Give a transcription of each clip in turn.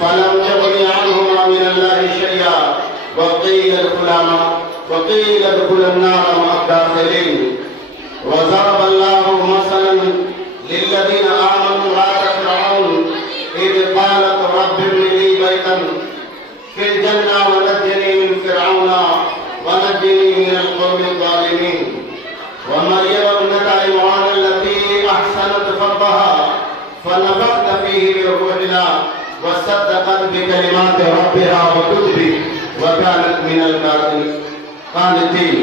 Film يغن عنهما من الله شيئا وقيل ادخلا النار مع الداخلين. وضرب الله مثلا للذين آمنوا امرأة فرعون إذ قالت رب ابن لي بيتا في الجنة ونجني من فرعون ونجني من القوم الظالمين. ومريم ابنة عمران التي أحسنت فرجها فنفخت فيه من روحنا وصدقت بكلمات ربها وكتبه وكانت من القانتين.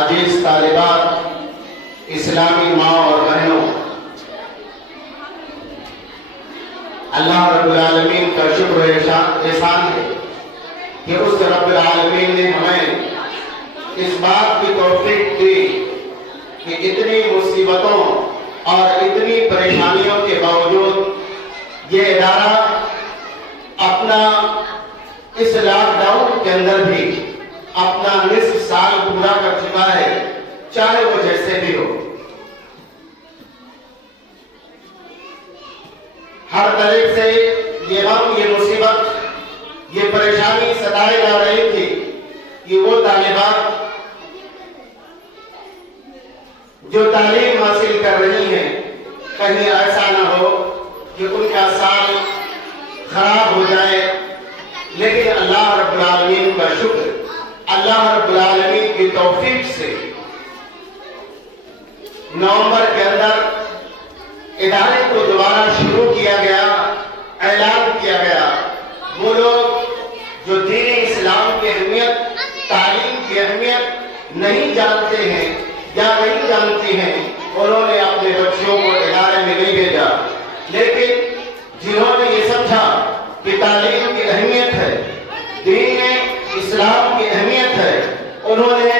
عزیز طالبات، اسلامی ماں اور بہنوں، اللہ رب العالمین کا شکر و احسان ہے کہ اس رب العالمین نے ہمیں اس بات کی توفیق دی کہ اتنی مصیبتوں اور اتنی پریشانیوں کے باوجود یہ ادارہ اپنا اس لاک ڈاؤن کے اندر بھی اپنا نصف سال پورا کر چکا ہے، چاہے وہ جیسے بھی ہو۔ ہر طرف سے یہ غم، یہ مصیبت، یہ پریشانی ستائے جا رہی تھی کہ وہ طالبات جو تعلیم حاصل کر رہی ہیں کہیں ایسا نہ ہو کہ ان کا سال خراب ہو جائے، لیکن اللہ رب العالمین کا شکر، اللہ رب العالمین کی توفیق سے نومبر کے اندر ادارے کو دوبارہ شروع کیا گیا، اعلان کیا گیا۔ وہ لوگ جو دین اسلام کی اہمیت، تعلیم کی اہمیت نہیں جانتے ہیں یا نہیں جانتی ہیں، انہوں نے اپنے بچوں کو ادارے میں نہیں بھیجا، لیکن جنہوں نے یہ سمجھا کہ تعلیم کی اہمیت ہے، دین اسلام کی اہمیت ہے، انہوں نے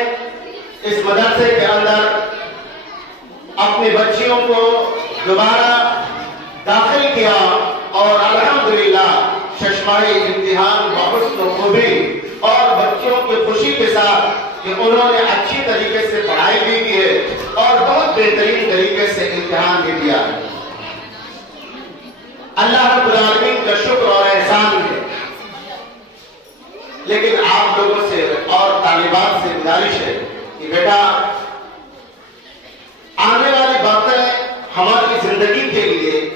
اس مدرسے کے اندر اپنے بچیوں کو دوبارہ داخل کیا اور الحمدللہ ششماہی امتحان بحسن و خوبی اور بچوں کی خوشی کے ساتھ کہ انہوں نے اچھی طریقے سے پڑھائی بھی کی ہے اور بہت بہترین طریقے سے امتحان بھی دیا ہے۔ اللہ رب العالمین کا شکر اور احسان ہے، لیکن آپ لوگوں سے اور طالبات سے گزارش ہے کہ بیٹا آنے والی باتیں ہماری زندگی کے لیے،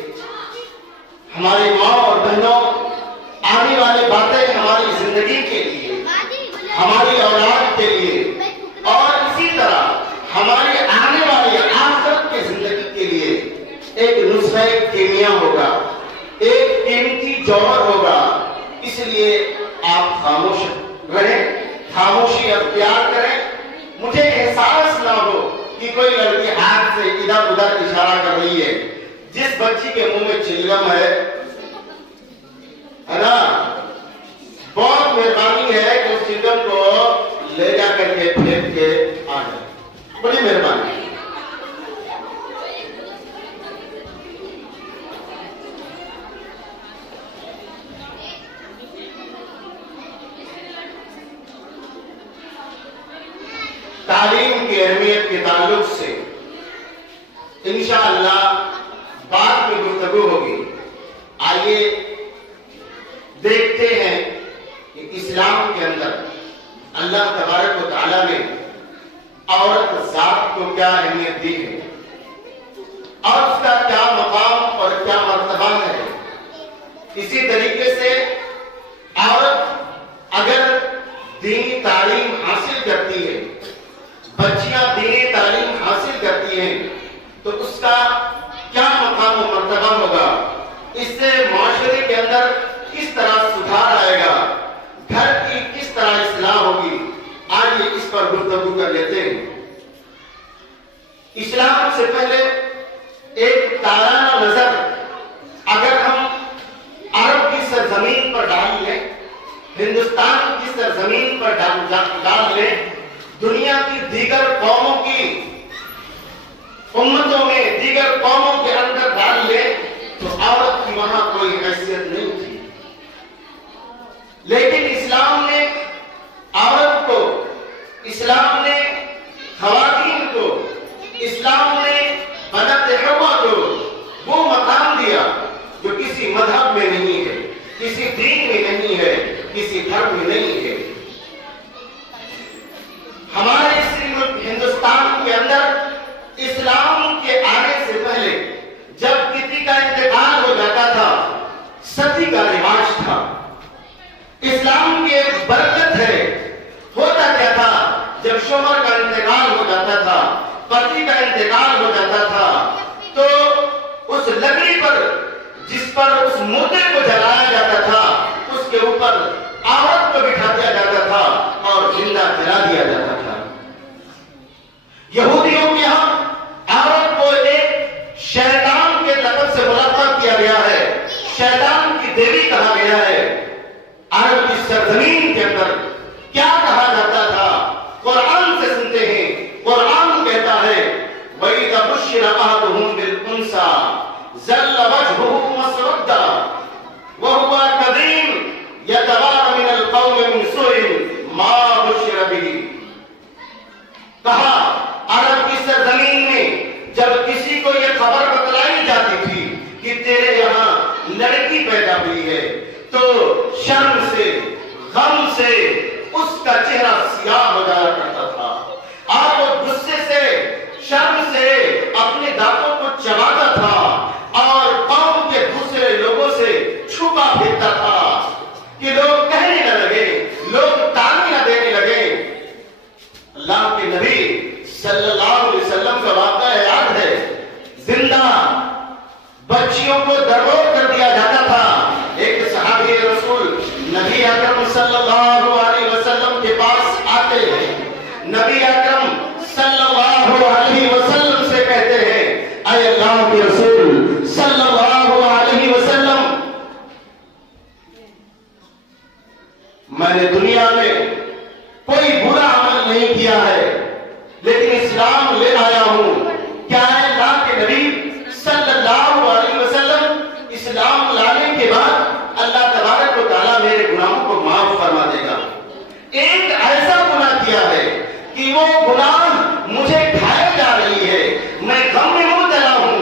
ہماری ماں اور بہنوں، آنے والی باتیں ہماری زندگی کے لیے، ہماری اولاد کے لیے اور اسی طرح ہماری آنے والی آخرت کی زندگی کے لیے ایک نسخہ کیمیا ہوگا، ایک قیمتی جوہر ہوگا۔ اس لیے آپ خاموش رہیں، خاموشی اختیار کریں۔ مجھے احساس نہ ہو کہ کوئی لڑکی ہاتھ سے ادھر ادھر اشارہ کر رہی ہے، جس بچی کے منہ میں چلگم ہے نا، بہت مہربانی ہے کہ اس چلگم کو لے جا کر کے پھینک کے آ جائے، بڑی مہربانی۔ تعلیم کی اہمیت کے تعلق سے انشاءاللہ بعد میں گفتگو ہوگی۔ آئیے دیکھتے ہیں کہ اسلام کے اندر اللہ تبارک و تعالیٰ نے عورت ذات کو کیا اہمیت دی ہے اور اس کا کیا مقام اور کیا مرتبہ ہے۔ اسی طریقے سے عورت اگر دینی تعلیم حاصل کرتی ہے، بچیاں دینی تعلیم حاصل کرتی ہیں، تو اس کا کیا مقام و مرتبہ ہوگا، اس سے معاشرے کے اندر کس طرح سدھار آئے گا، گھر کی کس طرح اصلاح ہوگی۔ آئیے اس پر گفتگو کر لیتے ہیں۔ اسلام سے پہلے ایک تارانہ نظر اگر ہم عرب کی سرزمین پر ڈال لیں، ہندوستان کی سرزمین پر ڈال لیں، دنیا کی دیگر قوموں کی امتوں میں، دیگر قوموں کے اندر ڈال لیں، تو عورت کی وہاں کوئی حیثیت نہیں تھی، لیکن اسلام نے عورت کو، اسلام نے خواتین کو، اسلام نے حضرت حوا کو وہ مقام دیا کسی دھرم میں نہیں ہے۔ ہمارے اس ملک ہندوستان کے اندر اسلام کے آنے سے پہلے جب کسی کا انتقال ہو جاتا تھا ستی کا رواج تھا۔ اسلام کی ایک برکت ہے، ہوتا کیا تھا جب شوہر کا انتقال ہو جاتا تھا، پتی کا انتقال ہو جاتا تھا، تو اس لکڑی پر جس پر اس مردے کو جلایا جاتا تھا اس کے اوپر عورت کو بٹھا دیا جاتا تھا اور زندہ جلا دیا جاتا تھا۔ یہودیوں کے یہاں عورت کو ایک شیطان کے لقب سے ملقب کیا گیا ہے، شیطان کی دیوی کہا گیا ہے۔ عرب کی سرزمین کے اندر کیا کہا جاتا تھا قرآن سے سنتے ہیں، قرآن کہتا ہے وَإِذَا بُشِّرَ أَحَدُهُم بِالْأُنثَىٰ ظَلَّ وَجْهُهُ مُسْوَدًّا وَهُوَ كَظِيمٌ يَتَوَارَىٰ مِنَ الْقَوْمِ مِنْ سُوءِ مَا بُشِّرَ بِهِ۔ کہا عرب کی سرزمین میں جب کسی کو یہ خبر بتلائی جاتی تھی کہ تیرے یہاں لڑکی پیدا ہوئی ہے تو شرم سے غم سے اس کا چہرہ سیاہ ہو جایا کرتا تھا اور وہ غصے سے شرم سے اپنے دانتوں کو چباتا تھا اور قوم کے دوسرے لوگوں سے چھپا پھرتا تھا کہ لوگ کہنے نہ لگے، لوگ تانے نہ دینے لگے۔ اللہ کے نبی صلی اللہ علیہ وسلم کا واقعہ یاد ہے، زندہ بچیوں کو درگور کر دیا جاتا تھا۔ ایک صحابی رسول نبی اکرم صلی اللہ علیہ وسلم کے پاس آتے ہیں، نبی اکرم صلی اللہ علیہ وسلم سے کہتے ہیں اے اللہ کے رسول صلی اللہ علیہ وسلم، میں نے دنیا میں کوئی برا عمل نہیں کیا ہے لیکن اسلام لے آیا ہوں، کیا ہے اللہ کے نبی صلی اللہ علیہ وسلم اسلام لانے کے بعد اللہ تبارک و تعالیٰ میرے گناہوں کو معاف فرما دے گا؟ ایک ایسا گناہ کیا ہے کہ وہ گناہ مجھے کھائے جا رہی ہے، میں غم میں مبتلا ہوں۔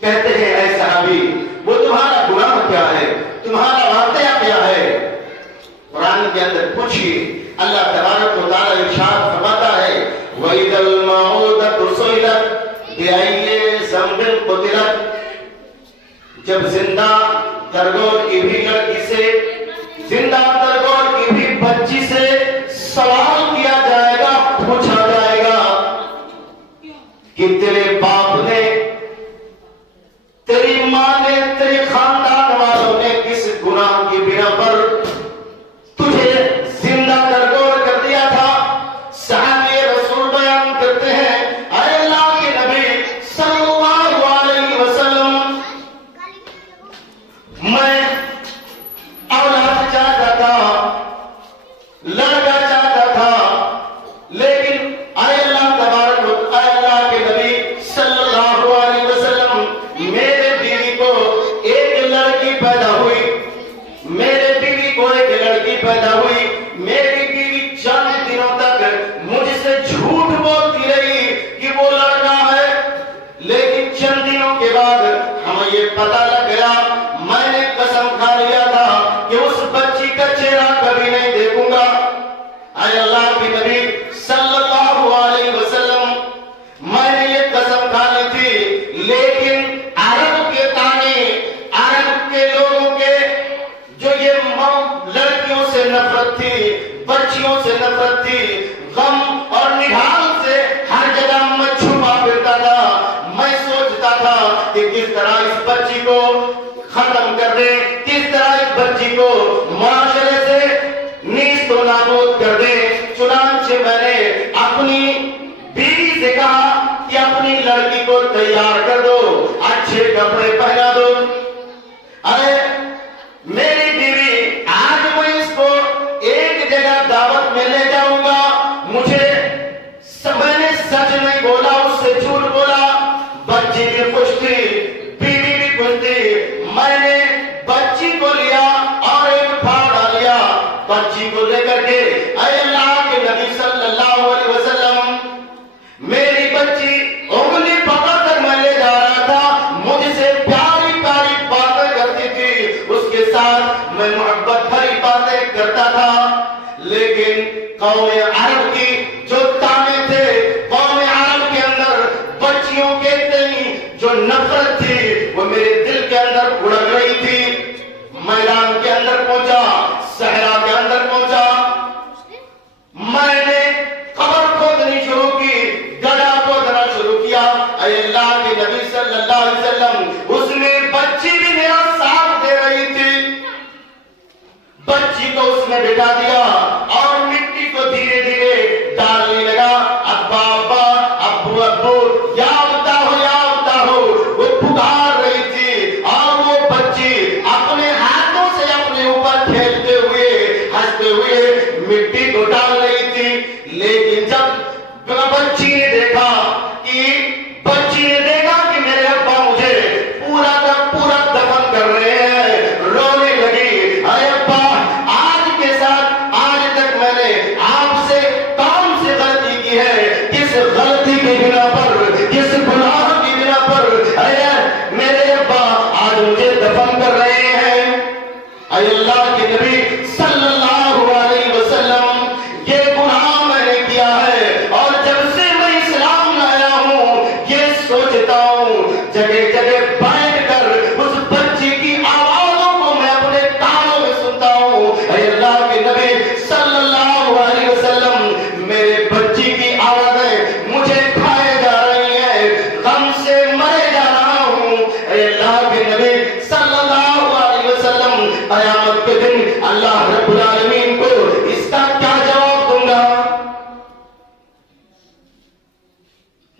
کہتے ہیں اے صحابی وہ تمہارا گناہ کیا ہے، تمہارا واقعہ کیا ہے؟ قرآن کے اندر پوچھئے، اللہ تبارک و تعالیٰ ارشاد فرماتا ہے وَإِذَا الْمَوْءُودَةُ سُئِلَتْ بِأَيِّ ذَنبٍ قُتِلَتْ، جب زندہ درگور کی بھی لڑکی سے، زندہ درگور کی بھی بچی سے سوال کیا جائے گا، پوچھا جائے گا کہ تیرے باپ نے، تیری ماں نے، تیرے خاندان والوں نے کس گناہ کی بنا پر تجھے زندہ درگور کر دیا تھا؟ صحابی رسول بیان کرتے ہیں اے اللہ کے نبی صلی اللہ علیہ وسلم، میں اولاد چاہتا تھا، لڑکا چاہتا تھا، لیکن اے اللہ تبارک اے اللہ کے نبی صلی اللہ علیہ وسلم، میرے بیوی کو ایک لڑکی پیدا ہوئی، میرے بیوی کو ایک لڑکی پیدا ہوئی، میری بیوی چند دنوں تک مجھ سے جھوٹ بولتی رہی کہ وہ لڑکا ہے، لیکن چند دنوں کے بعد ہمیں یہ پتہ لگ گیا، میں نے قسم کھا لیا تھا کہ اس بچی کا چہرہ کبھی نہیں دیکھوں گا۔ اے اللہ کے نبی صلی اللہ علیہ وسلم، میں نے یہ قسم کھا لی تھی، لیکن عرب کے تانے، عرب کے لوگوں کے جو یہ لڑکیوں سے نفرت تھی، بچیوں سے نفرت تھی، غم اور نڈھال سے ہر جگہ میں چھپا پھرتا تھا۔ میں سوچتا تھا کہ کس طرح اس بچی کو ختم کر دے، کس طرح اس بچی کو معاشرے سے نیست و نابود کر دے۔ چنانچہ میں نے اپنی بیوی سے کہا کہ اپنی لڑکی کو تیار کر دو، اچھے کپڑے پہنا دو۔ ارے میری بیوی، آج میں اس کو ایک جگہ دعوت میں لے جاؤں گا، میں نے سچ نہیں بولا، اس سے جھوٹ بولا، بچی بھی خوش تھی، بیوی بھی خوش تھی، میں نے بچی کو لیا اور ایک پھاڑا لیا، بچی کو لے کر کے اے اللہ کے نبی صلی اللہ علیہ وسلم، میری بچی انگلی پکڑ کر میں لے آج مجھے دفن کر رہے ہیں۔ اے اللہ کے نبی صلی اللہ علیہ وسلم، یہ گناہ میں نے کیا ہے، اور جب سے میں اسلام لایا ہوں یہ سوچتا ہوں، جگہ جگہ بیٹھ کر اس بچی کی آوازوں کو میں اپنے کانوں میں سنتا ہوں۔ اے اللہ کے نبی صلی اللہ علیہ وسلم، میرے بچی کی آوازیں مجھے کھائے جا رہی ہیں، غم سے مرے جا رہا ہوں۔ اے اللہ کے نبی صلی اللہ علیہ وسلم، قیامت کے دن اللہ رب العالمین کو اس کا کیا جواب دوں گا؟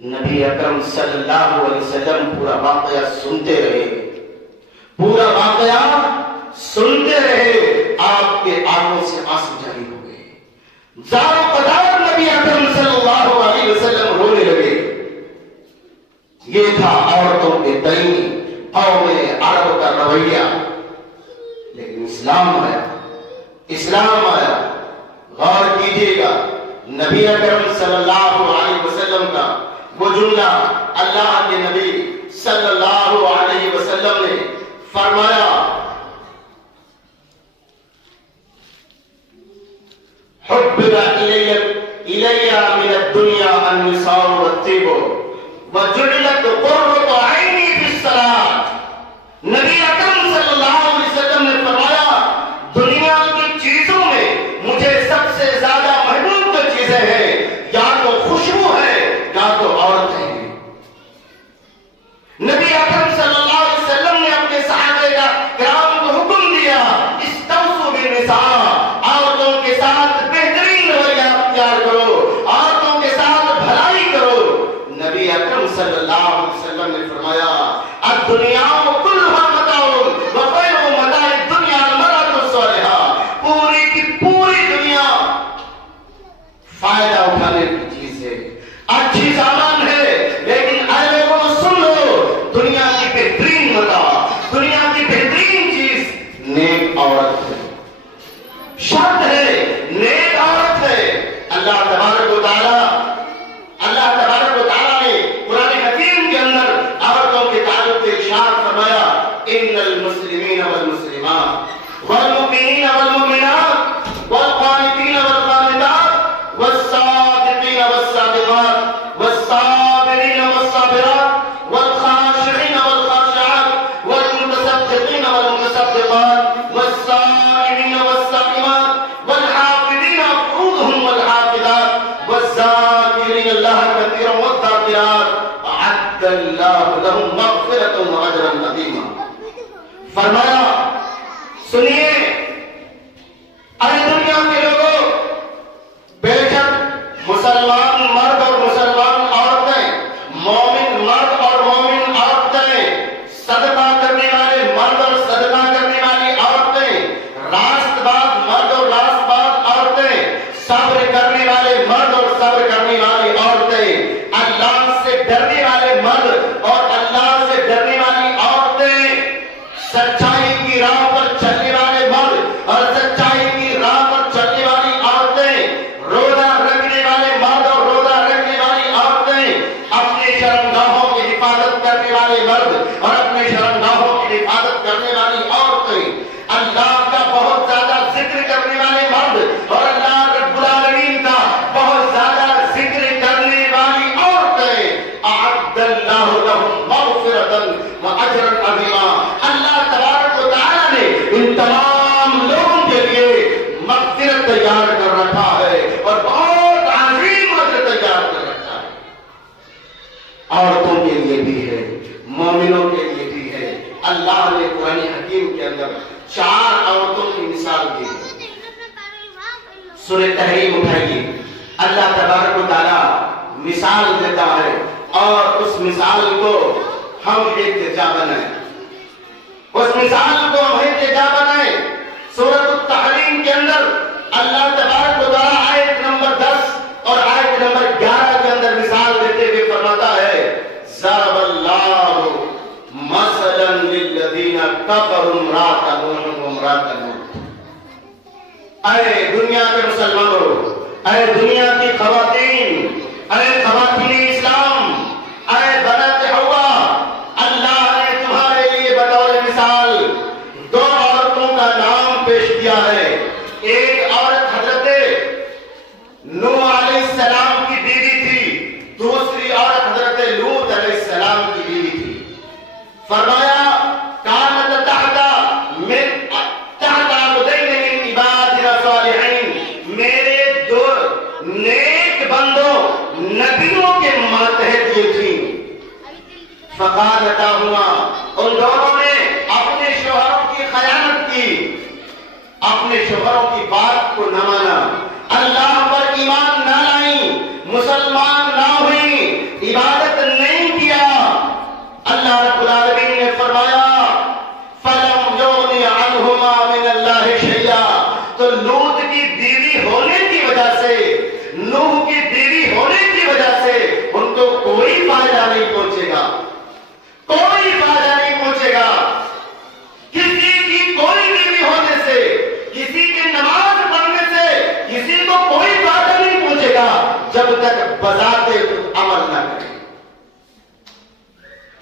نبی اکرم صلی اللہ علیہ وسلم پورا واقعہ سنتے رہے، پورا واقعہ سنتے رہے، آپ کے آنکھوں سے آنسو جاری ہو گئے، زاروں قدار نبی اکرم صلی اللہ علیہ وسلم رونے لگے۔ یہ تھا عورتوں کے دینی قوم عرب کا رویہ، لیکن اسلام آیا، اسلام آیا۔ غور کیجئے گا نبی اکرم صلی اللہ علیہ وسلم کا وہ جملہ، اللہ کے نبی صلی اللہ علیہ وسلم نے فرمایا، حبب الی من الدنیا النساء والطیب وجعلت قرۃ عینی فی الصلاۃ۔ نبی اکرم صلی اللہ علیہ وسلم نے فرمایا، دنیا کی چیزوں میں مجھے سب سے زیادہ محبوب جو چیزیں ہیں، یا تو خوشبو ہے یا تو عورتیں ہیں۔ نبی اکرم صلی اللہ علیہ وسلم نے اپنے صحابہ کرام کو حکم دیا، استوصوا بالنساء، عورتوں کے ساتھ بہترین رویہ اختیار کرو، عورتوں کے ساتھ بھلائی کرو۔ نبی اکرم صلی اللہ علیہ وسلم نے فرمایا، الدنیا کلھا متاع وخیر متاع الدنیا المرأۃ الصالحہ، پوری کی پوری دنیا فائدہ اٹھانے کی چیز ہے، اچھی سامان ہے، لیکن اے لوگوں سن لو، دنیا کی بہترین متاع، دنیا کی بہترین چیز نیک عورت ہے، شرط ہے نیک عورت ہے۔ اللہ تبارک و تعالی، اللہ تبارک و تعالی نے قرآن حکیم کے اندر عورتوں کے تعلق سے ارشاد فرمایا، ان المسلمین والمسلمات والمؤمنین والمؤمنات والقانتین والقانتات والصادقین والصادقات والصابرین والصابرات والخاشعین والخاشعات والمتصدقین والمتصدقات والصائمین والصائمات والحافظین فروجهم والحافظات والذاکرین اللہ کثیرا والذاکرات اعد اللہ لهم مغفرۃ واجرا عظیما۔ فرمایا، سنیے اے دنیا کے لوگوں، بے شک مسلمان مرد اور مسلمان عورتیں، مومن مرد اور مومن عورتیں، صدقہ کرنے والے مرد اور صدقہ کرنے والی عورتیں، راست باز مرد اور راست باز عورتیں، صبر کرنے والے مرد اور صبر کرنے والی عورتیں، اللہ سے ڈرنے والے مرد اور اللہ سے ڈرنے والی عورتیں، سچائی کی راہ پر چلنے والے مرد اور سچائی کی راہ پر چلنے والی عورتیں، روزہ رکھنے والے مرد اور روزہ رکھنے والی عورتیں، اپنے شرمگاہوں کی حفاظت کرنے والے مرد اور اپنے شرمگاہوں کی حفاظت کرنے والی عورتیں، اللہ کا بہت زیادہ ذکر کرنے والے مرد اور اللہ رب العالمین کا بہت زیادہ ذکر کرنے والی عورتیں، اعد اللہ لهم مغفرۃ واجرا عظیما۔ اللہ تبارک و تعالی نے ان تمام لوگوں کے لیے مغفرت تیار کر رکھا ہے اور بہت عظیم اجر تیار کر رکھا ہے۔ عورتوں کے لیے بھی ہے، مومنوں کے لیے بھی ہے۔ اللہ نے قرآن حکیم کے اندر 4 عورتوں کی مثال دی ہے۔ سورہ تحریم اٹھائیے، اللہ تبارک و تعالی مثال دیتا ہے اور اس مثال کو ہم احتجا بنائیں، اس مثال کو ہم احتجا بنائیں۔ سورۃ التحریم کے اندر اللہ تبارک و تعالی آیت نمبر 10 اور آیت نمبر 11 کے اندر مثال دیتے ہوئے فرماتا ہے، ضرب اللہ مثلا للذین کفروا امرأۃ نوح وامرأۃ لوط۔ اے دنیا کے مسلمانوں، اے دنیا کی خواتین، اے خواتین اسلام، اے بنات حوا، اللہ نے تمہارے لیے بطور فرمایا کانت تحت عبدین من عبادنا صالحین، میرے دو نیک بندوں نبیوں کے ماتحت یہ تھیں، فخانتاہما، ان دونوں نے اپنے شوہروں کی خیانت کی، اپنے شوہروں کی بات کو نہ مانا، اللہ پر ایمان نہ لائیں، مسلمان نہ ہوئیں، عبادت نہیں کیا۔ اللہ رب العالمین نے فرمایا فَلَمْ يُغْنِ عَنْهُمَا مِنَ اللَّهِ شَيْئًا، تو لوط کی بیوی ہونے کی وجہ سے، نوح کی بیوی ہونے کی وجہ سے ان کو کوئی فائدہ نہیں پہنچے گا، کوئی فائدہ نہیں پہنچے گا۔ کسی کی کوئی بیوی ہونے سے، کسی کی نماز پڑھنے سے کسی کو کوئی فائدہ نہیں پہنچے گا جب تک بذات عمل نہ کرے۔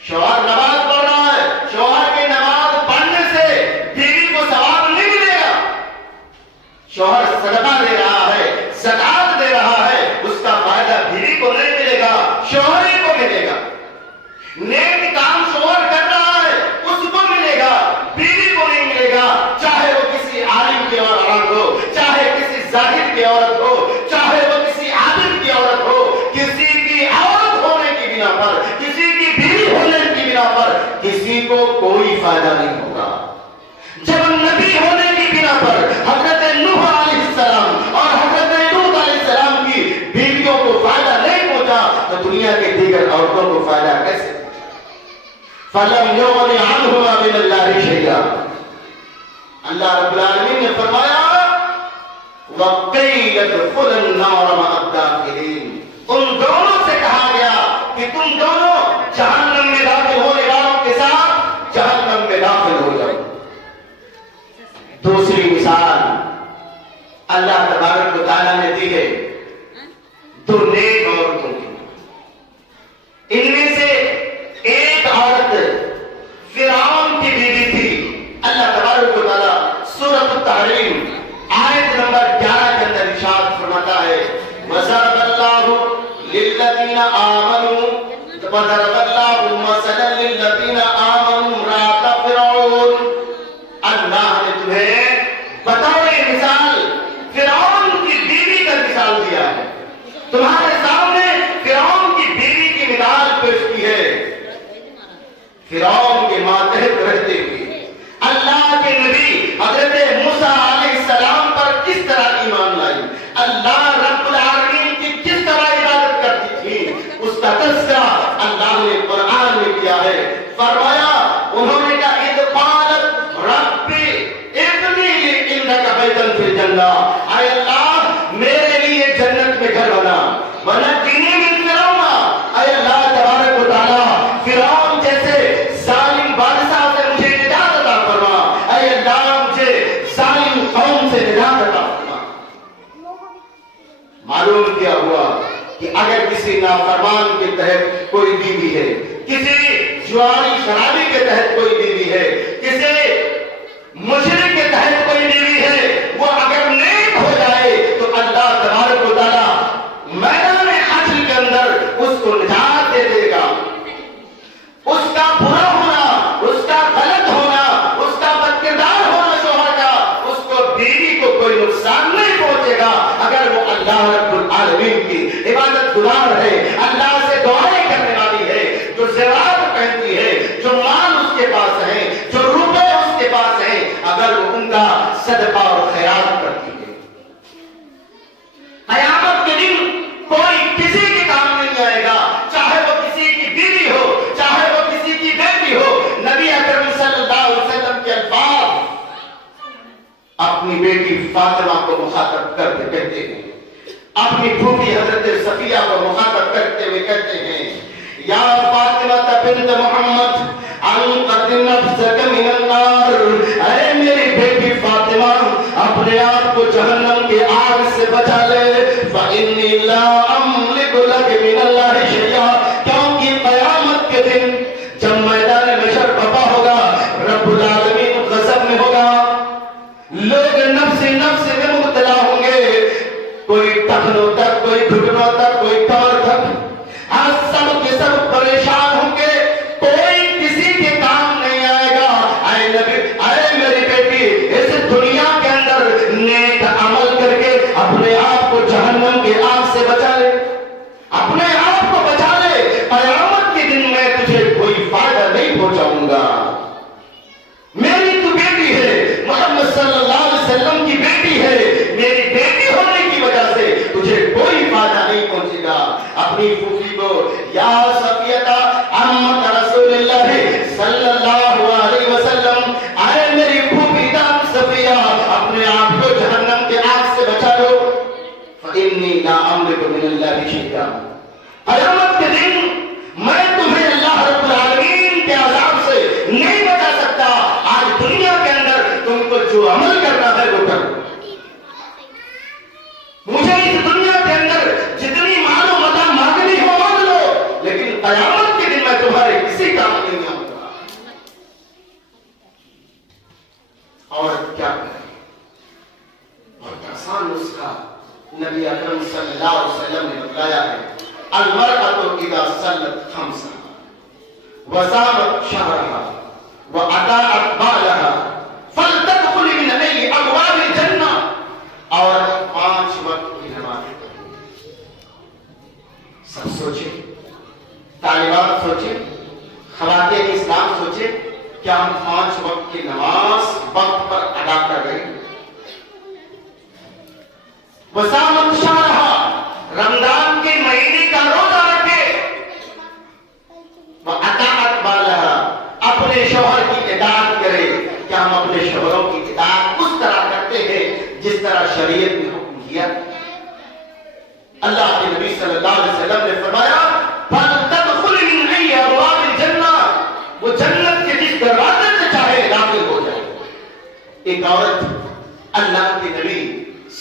شوہر نماز پڑھ رہا ہے، شوہر کی نماز پڑھنے سے بیوی کو ثواب نہیں ملے گا۔ شوہر صدقہ دے رہا ہے، زکات دے رہا ہے، اس کا فائدہ بیوی کو نہیں ملے گا، شوہر ہی کو ملے گا۔ نیک کام شوہر کر رہا ہے، اس کو ملے گا، بیوی کو نہیں ملے گا، چاہے وہ کسی عالم کی عورت ہو، چاہے کسی زاہد کی عورت ہو، چاہے وہ کسی عابد کی عورت ہو، کسی کی عورت ہونے کی بنا پر، کسی کی بیوی ہونے کی بنا پر کسی کو کوئی فائدہ نہیں ہوگا۔ جب نبی ہونے کی بنا پر حضرت نوح علیہ السلام اور حضرت لوط علیہ السلام کی بیویوں کو فائدہ نہیں پہنچا تو دنیا کے دیگر عورتوں کو فائدہ کیسے؟ فَلَمْ يُغْنِ عَنْهُمَا مِنَ اللَّهِ شَيْئًا، اللہ رب العالمین نے فرمایا وَقِيلَ ادْخُلُوا النَّارَ مَعَ الدَّاخِلِينَ، ان دونوں سے کہا گیا کہ تم دونوں جہنم میں داخل ہونے والوں کے ساتھ جہنم میں داخل ہو جاؤ۔ دوسری مثال اللہ تبارک و تعالیٰ نے دی ہے دو نیک عورتوں کی، ان میں سے ایک عورت فرعون کی بیوی تھی۔ اللہ تبارک و تعالیٰ سورۃ التحریم آیت نمبر 11 کے اندر ارشاد فرماتا ہے وَضَرَبَ اللَّهُ لِلَّذِينَ آمَنُوا وَضَرَبَ اللَّهُ مَثَلًا لِلَّذِينَ آمَنُوا امْرَأَتَ فِرْعَوْنَ، اللہ نے تمہیں بطور مثال فرعون کی بیوی کا مثال دیا ہے، تمہارے سامنے فرعون کی بیوی کی مثال پیش کی ہے۔ فرعون کے ماتحت رہتے ہوئے اللہ کے نبی حضرت موسیٰ علیہ السلام پر کس طرح ایمان لائی، اللہ رب العالمین کی کس طرح عبادت کرتی تھی، اس کا تذکرہ اللہ نے قرآن میں کیا ہے۔ فرمایا انہوں نے کہا اذ قالت ربی ابنی لی عندک بیتا فی الجنہ، اے اللہ میرے لیے جنت میں گھر بنا، ونجنی من فرعون، اے اللہ تبارک و تعالی فرعون جیسے ظالم بادشاہ سے مجھے نجات عطا فرما، اے اللہ مجھے ظالم قوم سے نجات عطا فرما۔ معلوم کیا ہوا کہ اگر کسی نافرمان کے تحت کوئی بیوی ہے، کسی جواری شرابی کے تحت کوئی بیوی ہے، کسی مشرک کے تحت کوئی بیوی ہے، وہ اگر نیک ہو جائے تو اللہ تبارک و تعالی میدان حشر کے اندر اس کو نجات دے دے گا۔ اس کا برا ہونا، اس کا غلط ہونا، اس کا بدکردار ہونا شوہر کا، اس کو بیوی کو کوئی نقصان نہیں پہنچے گا اگر وہ اللہ رب العالمین کی عبادت گزار ہے، اللہ سے دعائیں کرنے والی ہے، جو زیورات پہنتی ہے، جو مال اس کے پاس ہے، جو روپے اس کے پاس ہیں، اگر وہ ان کا صدقہ اور خیرات کرتی ہے۔ قیامت کے دن کوئی کسی کے کام نہیں آئے گا، چاہے وہ کسی کی بیوی ہو، چاہے وہ کسی کی بیٹی ہو۔ نبی اکرم صلی اللہ علیہ وسلم کے الفاظ اپنی بیٹی فاطمہ کو مخاطب کرتے کہتے ہیں، اپنی پھوپھی حضرت صفیہ کو مخاطب کرتے ہوئے کہتے ہیں یا فاطمہ بنت محمد انقذ نفسک من النار، اے میری بیٹی فاطمہ اپنے آپ کو جہنم کی آگ سے بچا لے، فإنی لا املک لک من اللہ شیئا، کیونکہ قیامت کے دن جب میدان محشر برپا ہوگا، رب العالمین غضب میں ہوگا، لوگ نفس نفس میں مبتلا ہوں گے، کوئی ٹخنوں تک، کوئی گھٹنوں تک، کوئی کمر تک، سب کے سب پریشان ہوں گے، کوئی کسی کے کام انی لا املک من اللہ شیئا، قیامت کے دن میں تمہیں اللہ رب العالمین کے عذاب سے نہیں بچا سکتا، آج دنیا کے اندر تم کو جو عمل کرنا ہے وہ کرو، مجھے اس دنیا کے اندر جتنی مال و متاع مانگنی ہو مانگ لو، لیکن قیامت کے دن میں تمہارے کسی کام نہیں آؤں گا۔ اور کیا کریں، بہت آسان نسخہ نبی اکرم صلی اللہ علیہ وسلم نے بتلایا ہے، المرأة اذا صلت خمسا وصامت شهرها وأطاعت بالها فلتدخل من أي أبواب الجنة، اور 5 وقت کی نماز پڑھیں۔ سب سوچیں، طالبات سوچیں، خواتین اسلام سوچیں، کیا ہم 5 وقت کی نماز وقت پر ادا کر رہے ہیں؟ وصامت شهرها، رمضان کے مہینے کا روزہ رکھے، وأطاعت بالها، اپنے شوہر کی اطاعت کرے، کیا ہم اپنے شوہروں کی اطاعت اس طرح کرتے ہیں جس طرح شریعت نے حکم کیا؟ اللہ کے نبی صلی اللہ علیہ وسلم نے فرمایا فَلْتَدْخُلِ مِنْ أَيِّ أَبْوَابِ الْجَنَّةِ، وہ جنت کے جس دروازے سے چاہے داخل ہو جائے۔ ایک عورت اللہ کے نبی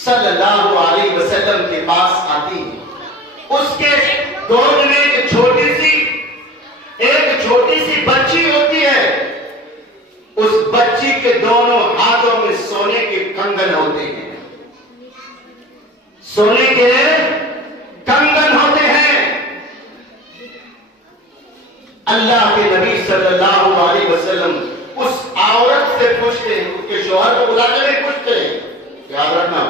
صلی اللہ علیہ وسلم کے پاس آتی ہے، اس کے گود میں ایک چھوٹی سی بچی ہوتی ہے، اس بچی کے دونوں ہاتھوں میں سونے کے کنگن ہوتے ہیں، سونے کے کنگن ہوتے ہیں۔ اللہ کے نبی صلی اللہ علیہ وسلم اس عورت سے پوچھتے ہیں، اس کے شوہر کو بلانے میں پوچھتے ہیں، یاد رکھنا،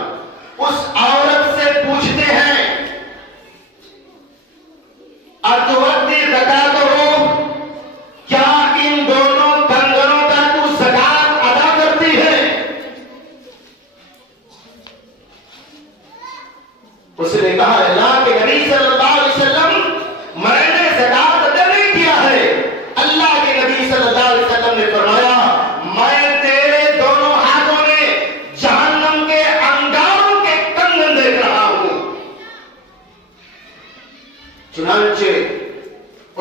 اس عورت سے پوچھتے ہیں اتؤدی زکاتہ، کیا ان دونوں کنگنوں کا تو زکات ادا کرتی ہے؟ اس نے کہا اللہ کے نبی صلی اللہ علیہ وسلم میں نے زکات ادا نہیں کیا ہے۔ اللہ کے نبی صلی اللہ علیہ وسلم نے فرمایا میں تیرے دونوں ہاتھوں میں جہنم کے انگاروں کے کنگن دیکھ رہا ہوں۔ چنانچہ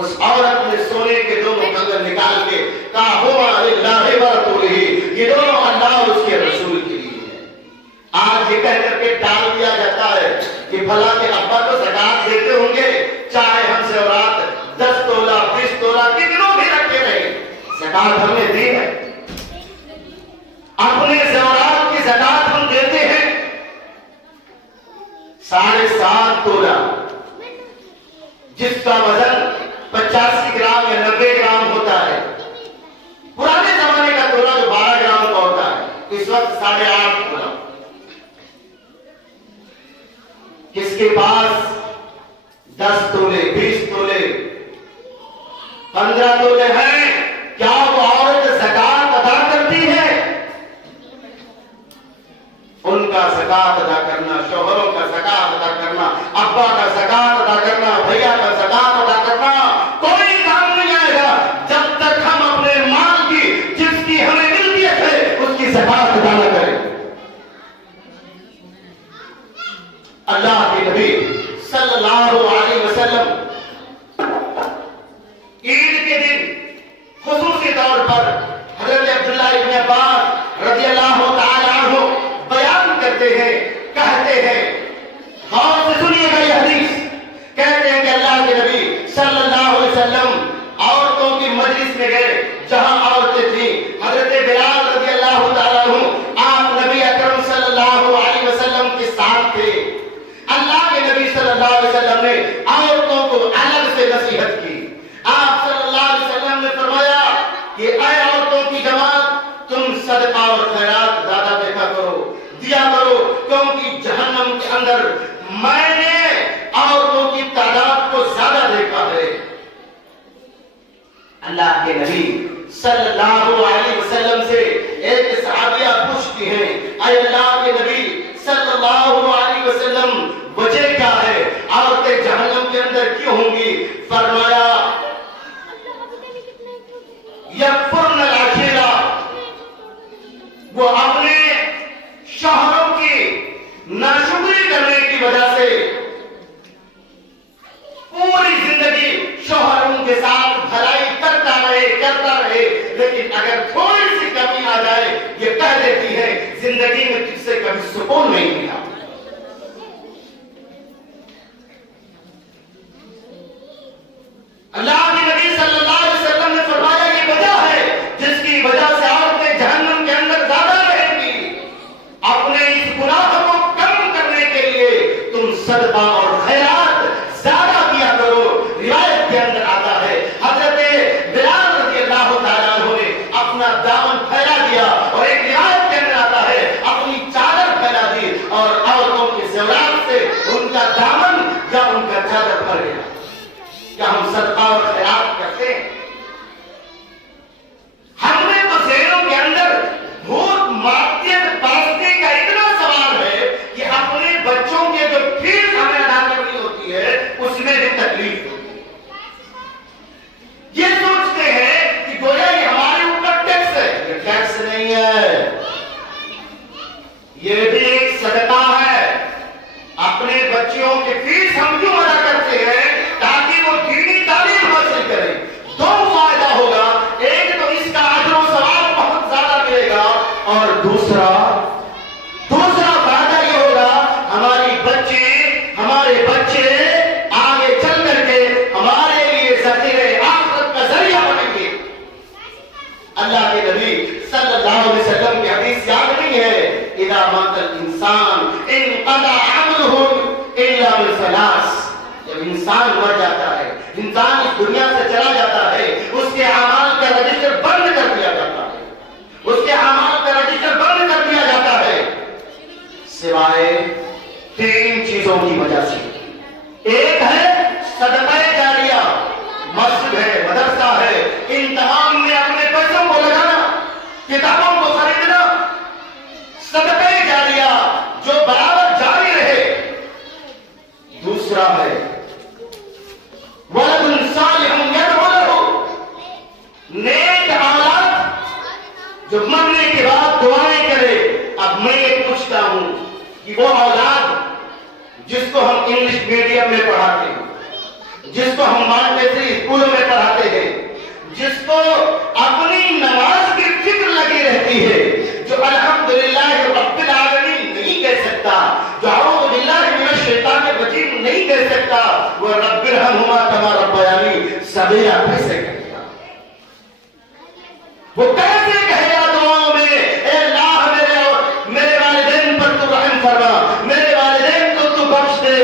اس عورت نے سونے کے دونوں کنگن نکال کے کہا ہوا للہ ورسولہ، یہ دونوں اللہ اور اس کے رسول کے لیے ہے۔ آج یہ کہہ کر کے ٹال دیا جاتا ہے کہ بھلا کے ابا تو زکات دیتے ہوں گے، چاہے ہم سے اولاد 10 تولہ 20 تولہ کتنوں بھی رکھے رہے، زکات ہم نے دی ہے، اپنے زیورات کی زکات ہم دیتے ہیں۔ 7.5 تولہ جس کا وزن 85 گرام یا 90 گرام ہوتا ہے، پرانے زمانے کا تولہ جو 12 گرام کا ہوتا ہے، اس وقت 8.5 تولہ۔ کس کے پاس 10 تولے 20 تولے 15 تولے ہیں، کیا وہ عورت زکات ادا کرتی ہے؟ ان کا زکات ادا کرنا، شوہروں کا زکات ادا کرنا، ابا کا زکات ادا کرنا، بھیا کا زکات ادا کرنا کوئی کام نہیں آئے گا جب تک ہم اپنے مال کی جس کی ہمیں ملکیت ہے اس کی زکات ادا نہ کریں۔ اللہ کے نبی صلی اللہ علیہ وسلم عید کے دن خصوصی طور پر حضرت عبداللہ ابن عباس رضی اللہ تعالی عنہ بیان کرتے ہیں، کہتے ہیں، غور سے سنیے گا یہ حدیث، کہتے ہیں کہ اللہ کے نبی صلی اللہ علیہ وسلم عورتوں کی مجلس میں گئے جہاں عورتیں تھیں، حضرت بلال رضی اللہ تعالی عنہ آپ نبی اکرم صلی اللہ علیہ وسلم کے ساتھ تھے۔ اللہ کے نبی صلی اللہ علیہ وسلم نے عورتوں کو الگ سے نصیحت کی۔ آپ صلی اللہ علیہ وسلم نے فرمایا کہ اے عورتوں کی جماعت، تم صدقہ اور خیرات زیادہ دیکھا کرو، دیا کرو، کیونکہ جہنم کے اندر میں نے عورتوں کی تعداد کو زیادہ دیکھا ہے۔ اللہ کے نبی صلی اللہ علیہ وسلم سے ایک صحابیہ پوچھتی ہیں، اے اللہ کے نبی صلی اللہ علیہ وسلم وجہ کیا ہے، عورتیں جہنم کے اندر کیوں ہوں گی؟ فرمایا یکفرن العشیرہ، وہ اپنے شوہروں کی ناشکری کرنے کی وجہ سے اگر تھوڑی سی کمی آ جائے یہ کہہ دیتی ہے زندگی میں کس سے کبھی سکون نہیں ملا. اللہ کے نبی صلی اللہ علیہ وسلم نے فرمایا یہ وجہ ہے جس کی وجہ سے عورتیں جہنم کے اندر زیادہ رہیں گی. اپنے اس گناہ کو کم کرنے کے لیے تم صدقہ اور خیرات زیادہ کیا کرو. روایت کے اندر آتا ہے حضرت بلال رضی اللہ تعالیٰ عنہ نے اپنا دامن پھیلا دیا اور ایک روایت کے اندر آتا ہے اپنی چادر پھیلا دی اور عورتوں کے زیورات سے ان کا دامن یا ان کا چادر بھر گیا. کیا ہم صدقہ اور خیرات کرتے ہیں؟ ہم نے تو ذہنوں کے اندر بھوت مادیت پرستی کا اتنا سوال ہے کہ اپنے بچوں کے جو فیس ہمیں ادا کرنی ہوتی ہے اس میں بھی تکلیف ہوتی ہے. یہ سوچتے ہیں کہ گویا یہ ہمارے اوپر ٹیکس ہے. یہ ٹیکس نہیں ہے, یہ بھی ایک صدقہ ہے. اپنے بچوں کے فیس ہم کیوں ادا کرتے ہیں؟ تاکہ وہ دینی تعلیم حاصل کریں. دو فائدہ ہوگا, ایک تو اس کا اجر و ثواب بہت زیادہ ملے گا اور دوسرا فائدہ یہ ہوگا ہمارے بچے آگے چل کر کے ہمارے لیے ذخیرہ آخرت کا ذریعہ بنیں گے. اللہ کے نبی صلی اللہ علیہ وسلم کی حدیث یاد نہیں ہے اذا مات الانسان انقضى عمله الا من ثلاث. جب انسان مر جاتا ہے, انسان اس دنیا سے چلا جاتا ہے, اس کے اعمال کا رجسٹر بند کر دیا جاتا ہے, سوائے تین چیزوں کی وجہ سے. ایک ہے صدقہ جاریہ, مسجد ہے, مدرسہ ہے, ان تمام میں اپنے پیسوں کو لگانا, کتابوں کو خریدنا. صدقہ جاریہ جو برابر جاری رہے. دوسرا ہے ولد صالح يدعو له, نیک اولاد جو مرنے کے بعد دعائیں کرے. اب میں یہ پوچھتا ہوں کہ وہ اولاد جس کو ہم انگلش میڈیم میں پڑھاتے ہیں, جس کو ہم مانڈیسری اسکولوں میں پڑھاتے ہیں, جس کو اپنی نماز کی فکر لگی رہتی ہے, جو الحمدللہ رب العالمین نہیں کہہ سکتا, جو اعوذ باللہ من الشیطان الرجیم نہیں کہہ سکتا, وہ رب ارحمہما کما ربیانی صغیرا کیسے کہے گا؟ وہ کیسے کہے گا دعاؤں میں اے اللہ میرے والدین پر تو رحم فرما, میرے والدین کو تو بخش دے.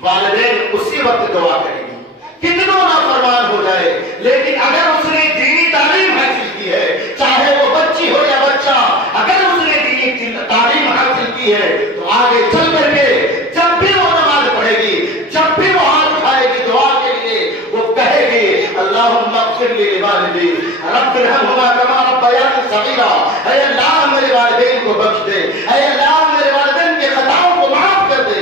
والدین اسی وقت دعا کرے گی کتنوں نافرمان ہو جائے, لیکن اگر اس نے دینی تعلیم حاصل کی ہے, چاہے وہ بچی ہو یا بچہ, اگر اس نے دینی تعلیم حاصل کی ہے تو آگے چل کر کے جب بھی وہ نماز پڑھے گی, جب بھی وہ ہاتھ اٹھائے گی دعا کے لیے, وہ کہے گی اللہم اغفر لی لوالدی رب ارحمہما کما ربیانی صغیرا. اے اللہ میرے والدین کو بخش دے, اے اللہ میرے والدین کے خطاؤں کو معاف کر دے.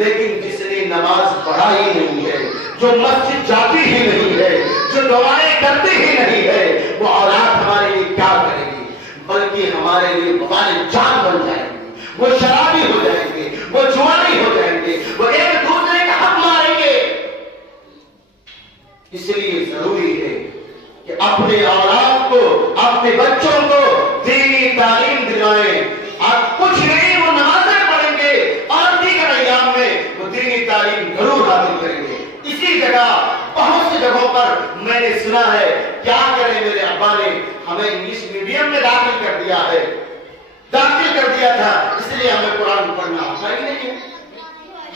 لیکن جس نے نماز پڑھا ہی نہیں ہے, جو مسجد جاتی ہی نہیں ہے, جو دعائیں کرتی ہی نہیں ہے, وہ اولاد ہمارے لیے کیا کرے گی؟ بلکہ ہمارے لیے والد جان بن جائیں گے, وہ شرابی ہو جائیں گے, وہ جوانی ہو جائیں گے, وہ ایک دوسرے کا حق ماریں گے. اس لیے ضروری ہے کہ اپنے اولاد کو, اپنے بچوں کو دینی تعلیم دلائیں. اب کچھ نہیں, وہ نمازیں پڑھیں گے اور دیگر ایام میں وہ دینی تعلیم ضرور حاصل کریں گے. اسی جگہ بہت سی جگہوں پر میں نے سنا ہے کیا کریں, میرے ابا نے ہمیں انگلش میڈیم میں داخل کر دیا تھا, اس لیے ہمیں قرآن پڑھنا آتا ہی نہیں ہے,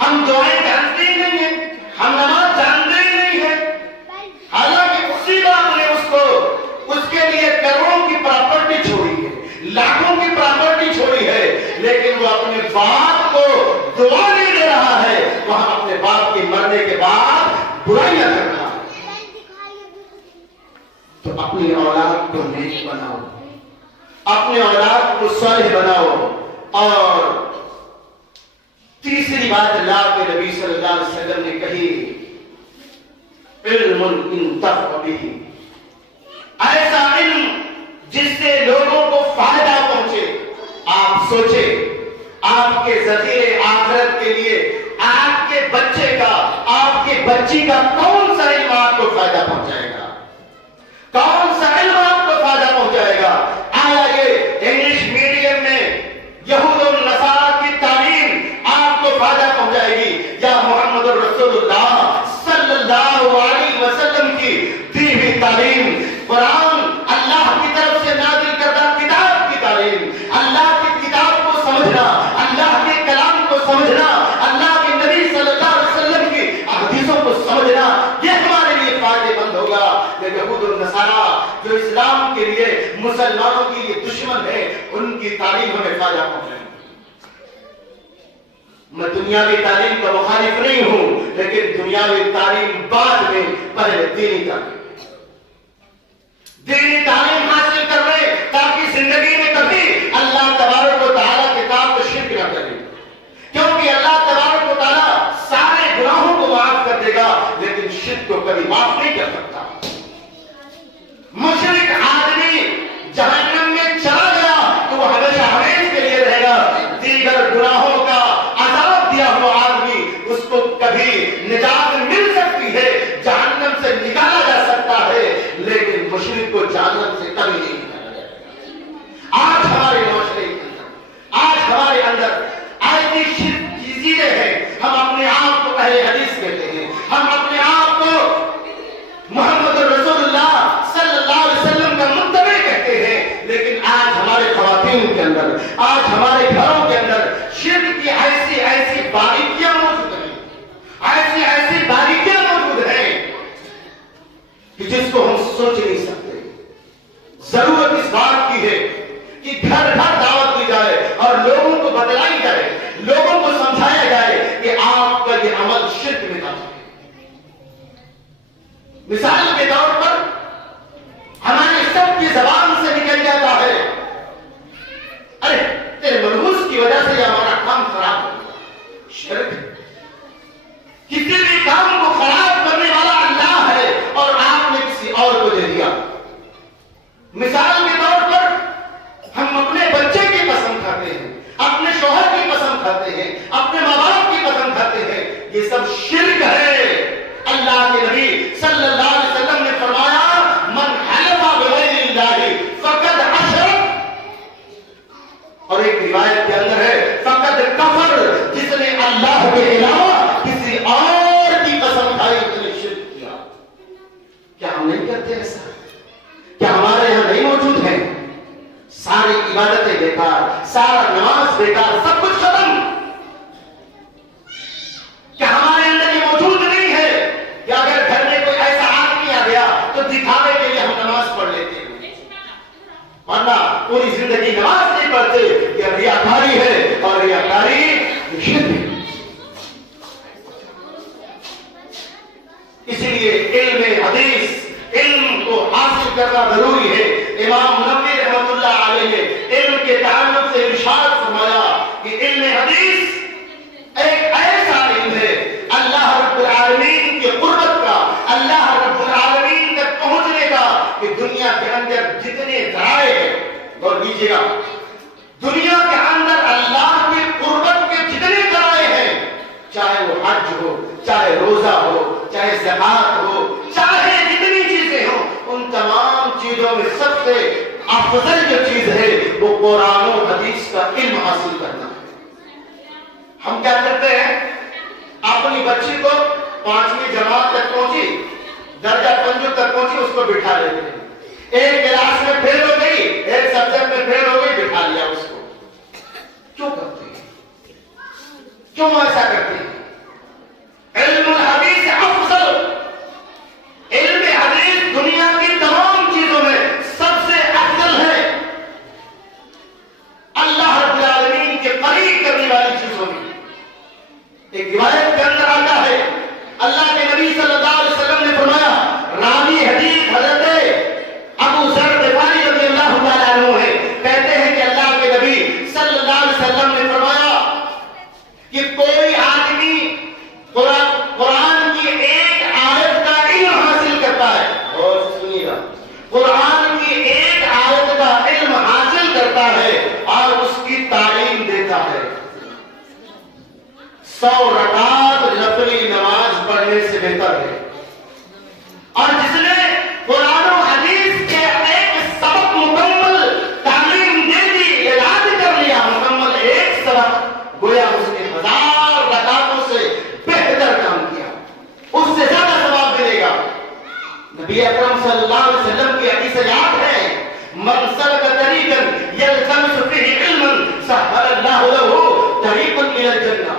ہم دعائیں جانتے ہی نہیں ہیں, ہم نماز جانتے ہی نہیں ہیں. حالانکہ اسی باپ نے اس کے لیے کروڑوں کی پراپرٹی چھوڑی ہے, لاکھوں کی پراپرٹی چھوڑی ہے, لیکن وہ اپنے باپ کو دعا نہیں دے رہا ہے, وہاں اپنے باپ کے مرنے کے بعد برائیاں کر رہا ہے. تو اپنی اولاد کو نیک بناؤ, اپنے اولاد کو صالح بناؤ. اور تیسری بات اللہ کے نبی صلی اللہ علیہ وسلم نے کہی, علم انتفع به, ایسا علم جس سے لوگوں کو فائدہ پہنچے. آپ سوچیں آپ کے ذخیرے آخرت کے لیے آپ کے بچے کا, آپ کے بچی کا کون سا علم آپ کو فائدہ پہنچائے گا؟ کون سا علم لیے مسلمانوں کی یہ دشمن ہے، ان کی تعلیم ہمیں فائدہ پہنچائے۔ میں دنیاوی تعلیم کا مخالف نہیں ہوں، لیکن دنیاوی تعلیم بعد میں، پہلے دینی تعلیم حاصل کر لے تاکہ زندگی میں کبھی اللہ تبارک و تعالیٰ کتاب کو شرک نہ کرے، کیونکہ اللہ تبارک و تعالیٰ سارے گناہوں کو معاف کر دے گا لیکن شرک کو کبھی معاف نہیں کر سکتا۔ مشرک آدمی جہنم میں چلا گیا تو وہ ہمیشہ ہمیشہ کے لیے رہے گا، دیگر گناہوں کا عذاب دیا ہوا آدمی اس کو کبھی نجات مل سکتی ہے، جہنم سے نکالا جا سکتا ہے، لیکن مشرک کو جہنم سے کبھی نہیں نکالا جائے گا۔ آج ہمارے معاشرے کے اندر، آج ہمارے اندر ایسی شرک کی چیزیں ہیں، ہم اپنے آپ کو اہل حدیث کہتے ہیں، ہم اپنے آپ کو محمد رسول اللہ صلی اللہ علیہ وسلم کا متبع کہتے ہیں، لیکن آج ہمارے خواتین کے اندر، آج ہمارے گھروں کے اندر شرک کی ایسی ایسی باریکیاں موجود ہیں، ایسی ایسی باریکیاں موجود ہیں کہ جس کو ہم سوچ نہیں سکتے۔ ضرورت اس بات کی ہے کہ گھر گھر دعوت دی جائے اور لوگوں کو بتلائی جائے، لوگوں کو سمجھایا جائے کہ آپ کا یہ عمل شرک میں داخل ہے۔ مثال کے طور پر ہمارے سب کی زبان سے نکل جاتا ہے، ارے تیرے ملحوظ کی وجہ سے یہ ہمارا کام خراب ہو گیا۔ شرک کسی بھی کام کو خراب کرنے والا اللہ ہے اور آپ نے کسی اور کو دے دیا۔ مثال کے طور پر ہم اپنے بچے کی قسم کھاتے ہیں، اپنے شوہر کی قسم کھاتے ہیں، اپنے ماں باپ کی قسم کھاتے ہیں، یہ سب شرک ہے۔ اللہ کے نبی صلی اللہ علیہ وسلم نے فرمایا من حلف بغیر اللہ فقد اشرک، اور ایک روایت کے اندر ہے فقد کفر، جس نے اللہ کے علاوہ کسی اور کی قسم کھائی اس نے شرک کیا۔ کیا ہم نہیں کرتے ایسا؟ کیا ہمارے یہاں نہیں موجود ہے؟ ساری عبادتیں بیکار، سارا نماز بیکار، سب کچھ ختم۔ کیا ہمارے اندر یہ موجود نہیں ہے کہ اگر گھر میں کوئی ایسا آدمی آ گیا تو دکھاوے کے لیے ہم نماز پڑھ لیتے ہیں، ورنہ پوری زندگی نماز نہیں پڑھتے؟ یہ ریاکاری ہے، اور ریاکاری شرک ہے۔ اسی لیے علم حدیث، علم کو حاصل کرنا ضروری ہے۔ امام نووی رحمۃ اللہ علیہ نے علم کے تعلق سے ارشاد فرمایا کہ علم حدیث ایک ایسا علم ہے اللہ رب العالمین کی قربت کا، اللہ رب العالمین تک پہنچنے کا، کہ دنیا کے اندر جتنے ذرائع ہیں، اور دیجیے گا دنیا کے اندر اللہ کی قربت کے جتنے ذرائع ہیں، چاہے وہ حج ہو، چاہے روزہ ہو، چاہے زکات ہو، چاہے جتنی چیزیں ہوں، ان تمام چیزوں میں سب سے افضل جو چیز ہے وہ قرآن و حدیث کا علم حاصل کرنا ہے۔ ہم کیا کرتے ہیں؟ اپنی بچی کو 5ویں جماعت تک پہنچی، درجہ 5 تک پہنچی، اس کو بٹھا لیتے ہیں۔ ایک کلاس میں فیل ہو گئی، ایک سبجیکٹ میں فیل ہو گئی، بٹھا لیا اس کو۔ کیوں کرتے ہیں؟ کیوں ایسا کرتے ہیں؟ علم الحدیث افضل، علم حدیث دنیا کی تمام چیزوں میں سب سے افضل ہے، اللہ رب العالمین کے قریب کرنے والی چیزوں میں۔ ایک روایت کے اندر آتا ہے اللہ کے نبی صلی اللہ علیہ وسلم نے فرمایا، راوی حدیث حضرت ابو ذر غفاری رضی اللہ تعالیٰ عنہ ہے، کہتے ہیں کہ اللہ کے نبی صلی اللہ علیہ وسلم نے فرمایا کہ کوئی آدمی قرآن کی ایک آیت کا علم حاصل کرتا ہے، اور سنیے گا، قرآن کی ایک آیت کا علم حاصل کرتا ہے اور اس کی تعلیم دیتا ہے، 100 رکعت نفلی نماز پڑھنے سے بہتر ہے۔ اور جس نے قرآن و حدیث کے ایک سبق مکمل تعلیم دے دی، یاد کر لیا مکمل ایک سبق، گویا اس نے 1000 رکعتوں سے بہتر کام کیا، اس سے زیادہ ثواب ملے گا۔ نبی اکرم صلی اللہ علیہ وسلم کی حدیث یاد ہے، من سلک طریقا یلتمس فیہ علما سہل اللہ لہ طریقا الی الجنہ۔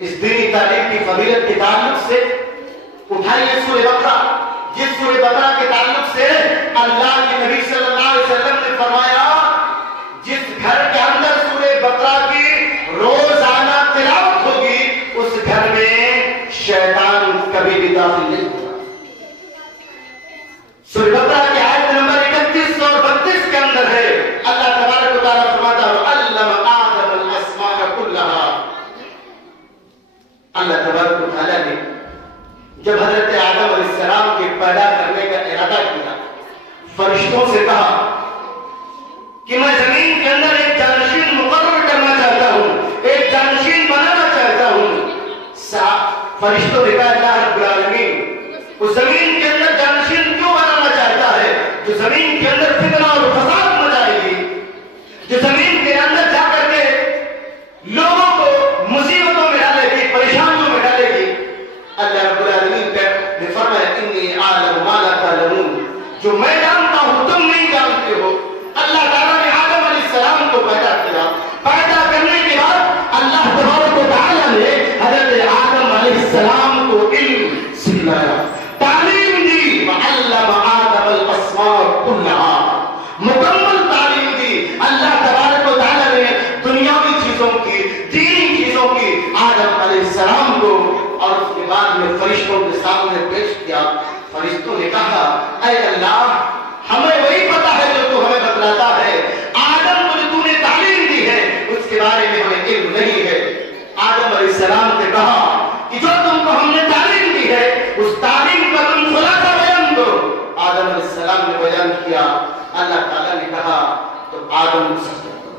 اس دینی تعلیم کی فضیلت کے تعلق سے اٹھائیے سورہ بقرہ، جس سورہ بقرہ کے تعلق سے اللہ کے نبی صلی اللہ علیہ وسلم نے فرمایا جس گھر کے اندر سورہ بقرہ کی روزانہ تلاوت ہوگی اس گھر میں شیطان کبھی بھی داخل نہیں ہوگا۔ سورہ بقرہ کی آیت نمبر 31 اور 32 کے اندر ہے اللہ تبارک و تعالیٰ فرماتا ہے وَعَلَّمَ آدَمَ الْأَسْمَاءَ كُلَّهَا۔ اللہ تبارک و تعالیٰ نے جب حضرت آدم علیہ السلام کے پیدا کرنے کا ارادہ کیا، فرشتوں سے کہا کہ میں زمین کے اندر ایک جانشین مقرر کرنا چاہتا ہوں، ایک جانشین بنانا چاہتا ہوں۔ فرشتوں نے کہا اللہ رب العالمین اس زمین کے اندر جانشین کیوں بنانا چاہتا ہے جو زمین کے اندر فتنہ اور فساد مچائے گی، جو زمین کے اندر جا کر کے لوگوں کو مصیبتوں میں ڈالے گی، پریشانیوں میں ڈالے گی۔ اللہ رب العالمین نے فرمایا انی اعلم ما لا تعلمون، جو میں جانتا ہوں تم نہیں جانتے ہو۔ اللہ تعالیٰ نے آدم علیہ السلام کو پیدا کیا، پیدا کرنے کے بعد اللہ تبارک و تعالیٰ نے حضرت آدم علیہ السلام کو علم سکھلایا، تعلیم دی، وعلم آدم الاسماء كلها، مکمل تعلیم دی۔ اللہ تبارک و تعالیٰ نے دنیاوی چیزوں کی، دینی چیزوں کی آدم علیہ السلام کو، اور اس کے بعد میں فرشتوں کے سامنے پیش کیا۔ فرشتوں نے کہا اے اللہ ہمیں وہی پتا ہے جو تو ہمیں بتلاتا ہے، آدم کو جو تو نے تعلیم دی ہے اس کے بارے میں ہمیں علم نہیں ہے۔ آدم علیہ السلام نے کہا کہ جو تم کو ہم نے تعلیم دی ہے اس تعلیم کا تم خلاصہ بیان کرو۔ آدم علیہ السلام نے بیان کیا۔ اللہ تعالیٰ نے کہا تو آدم کو سجدہ کرو۔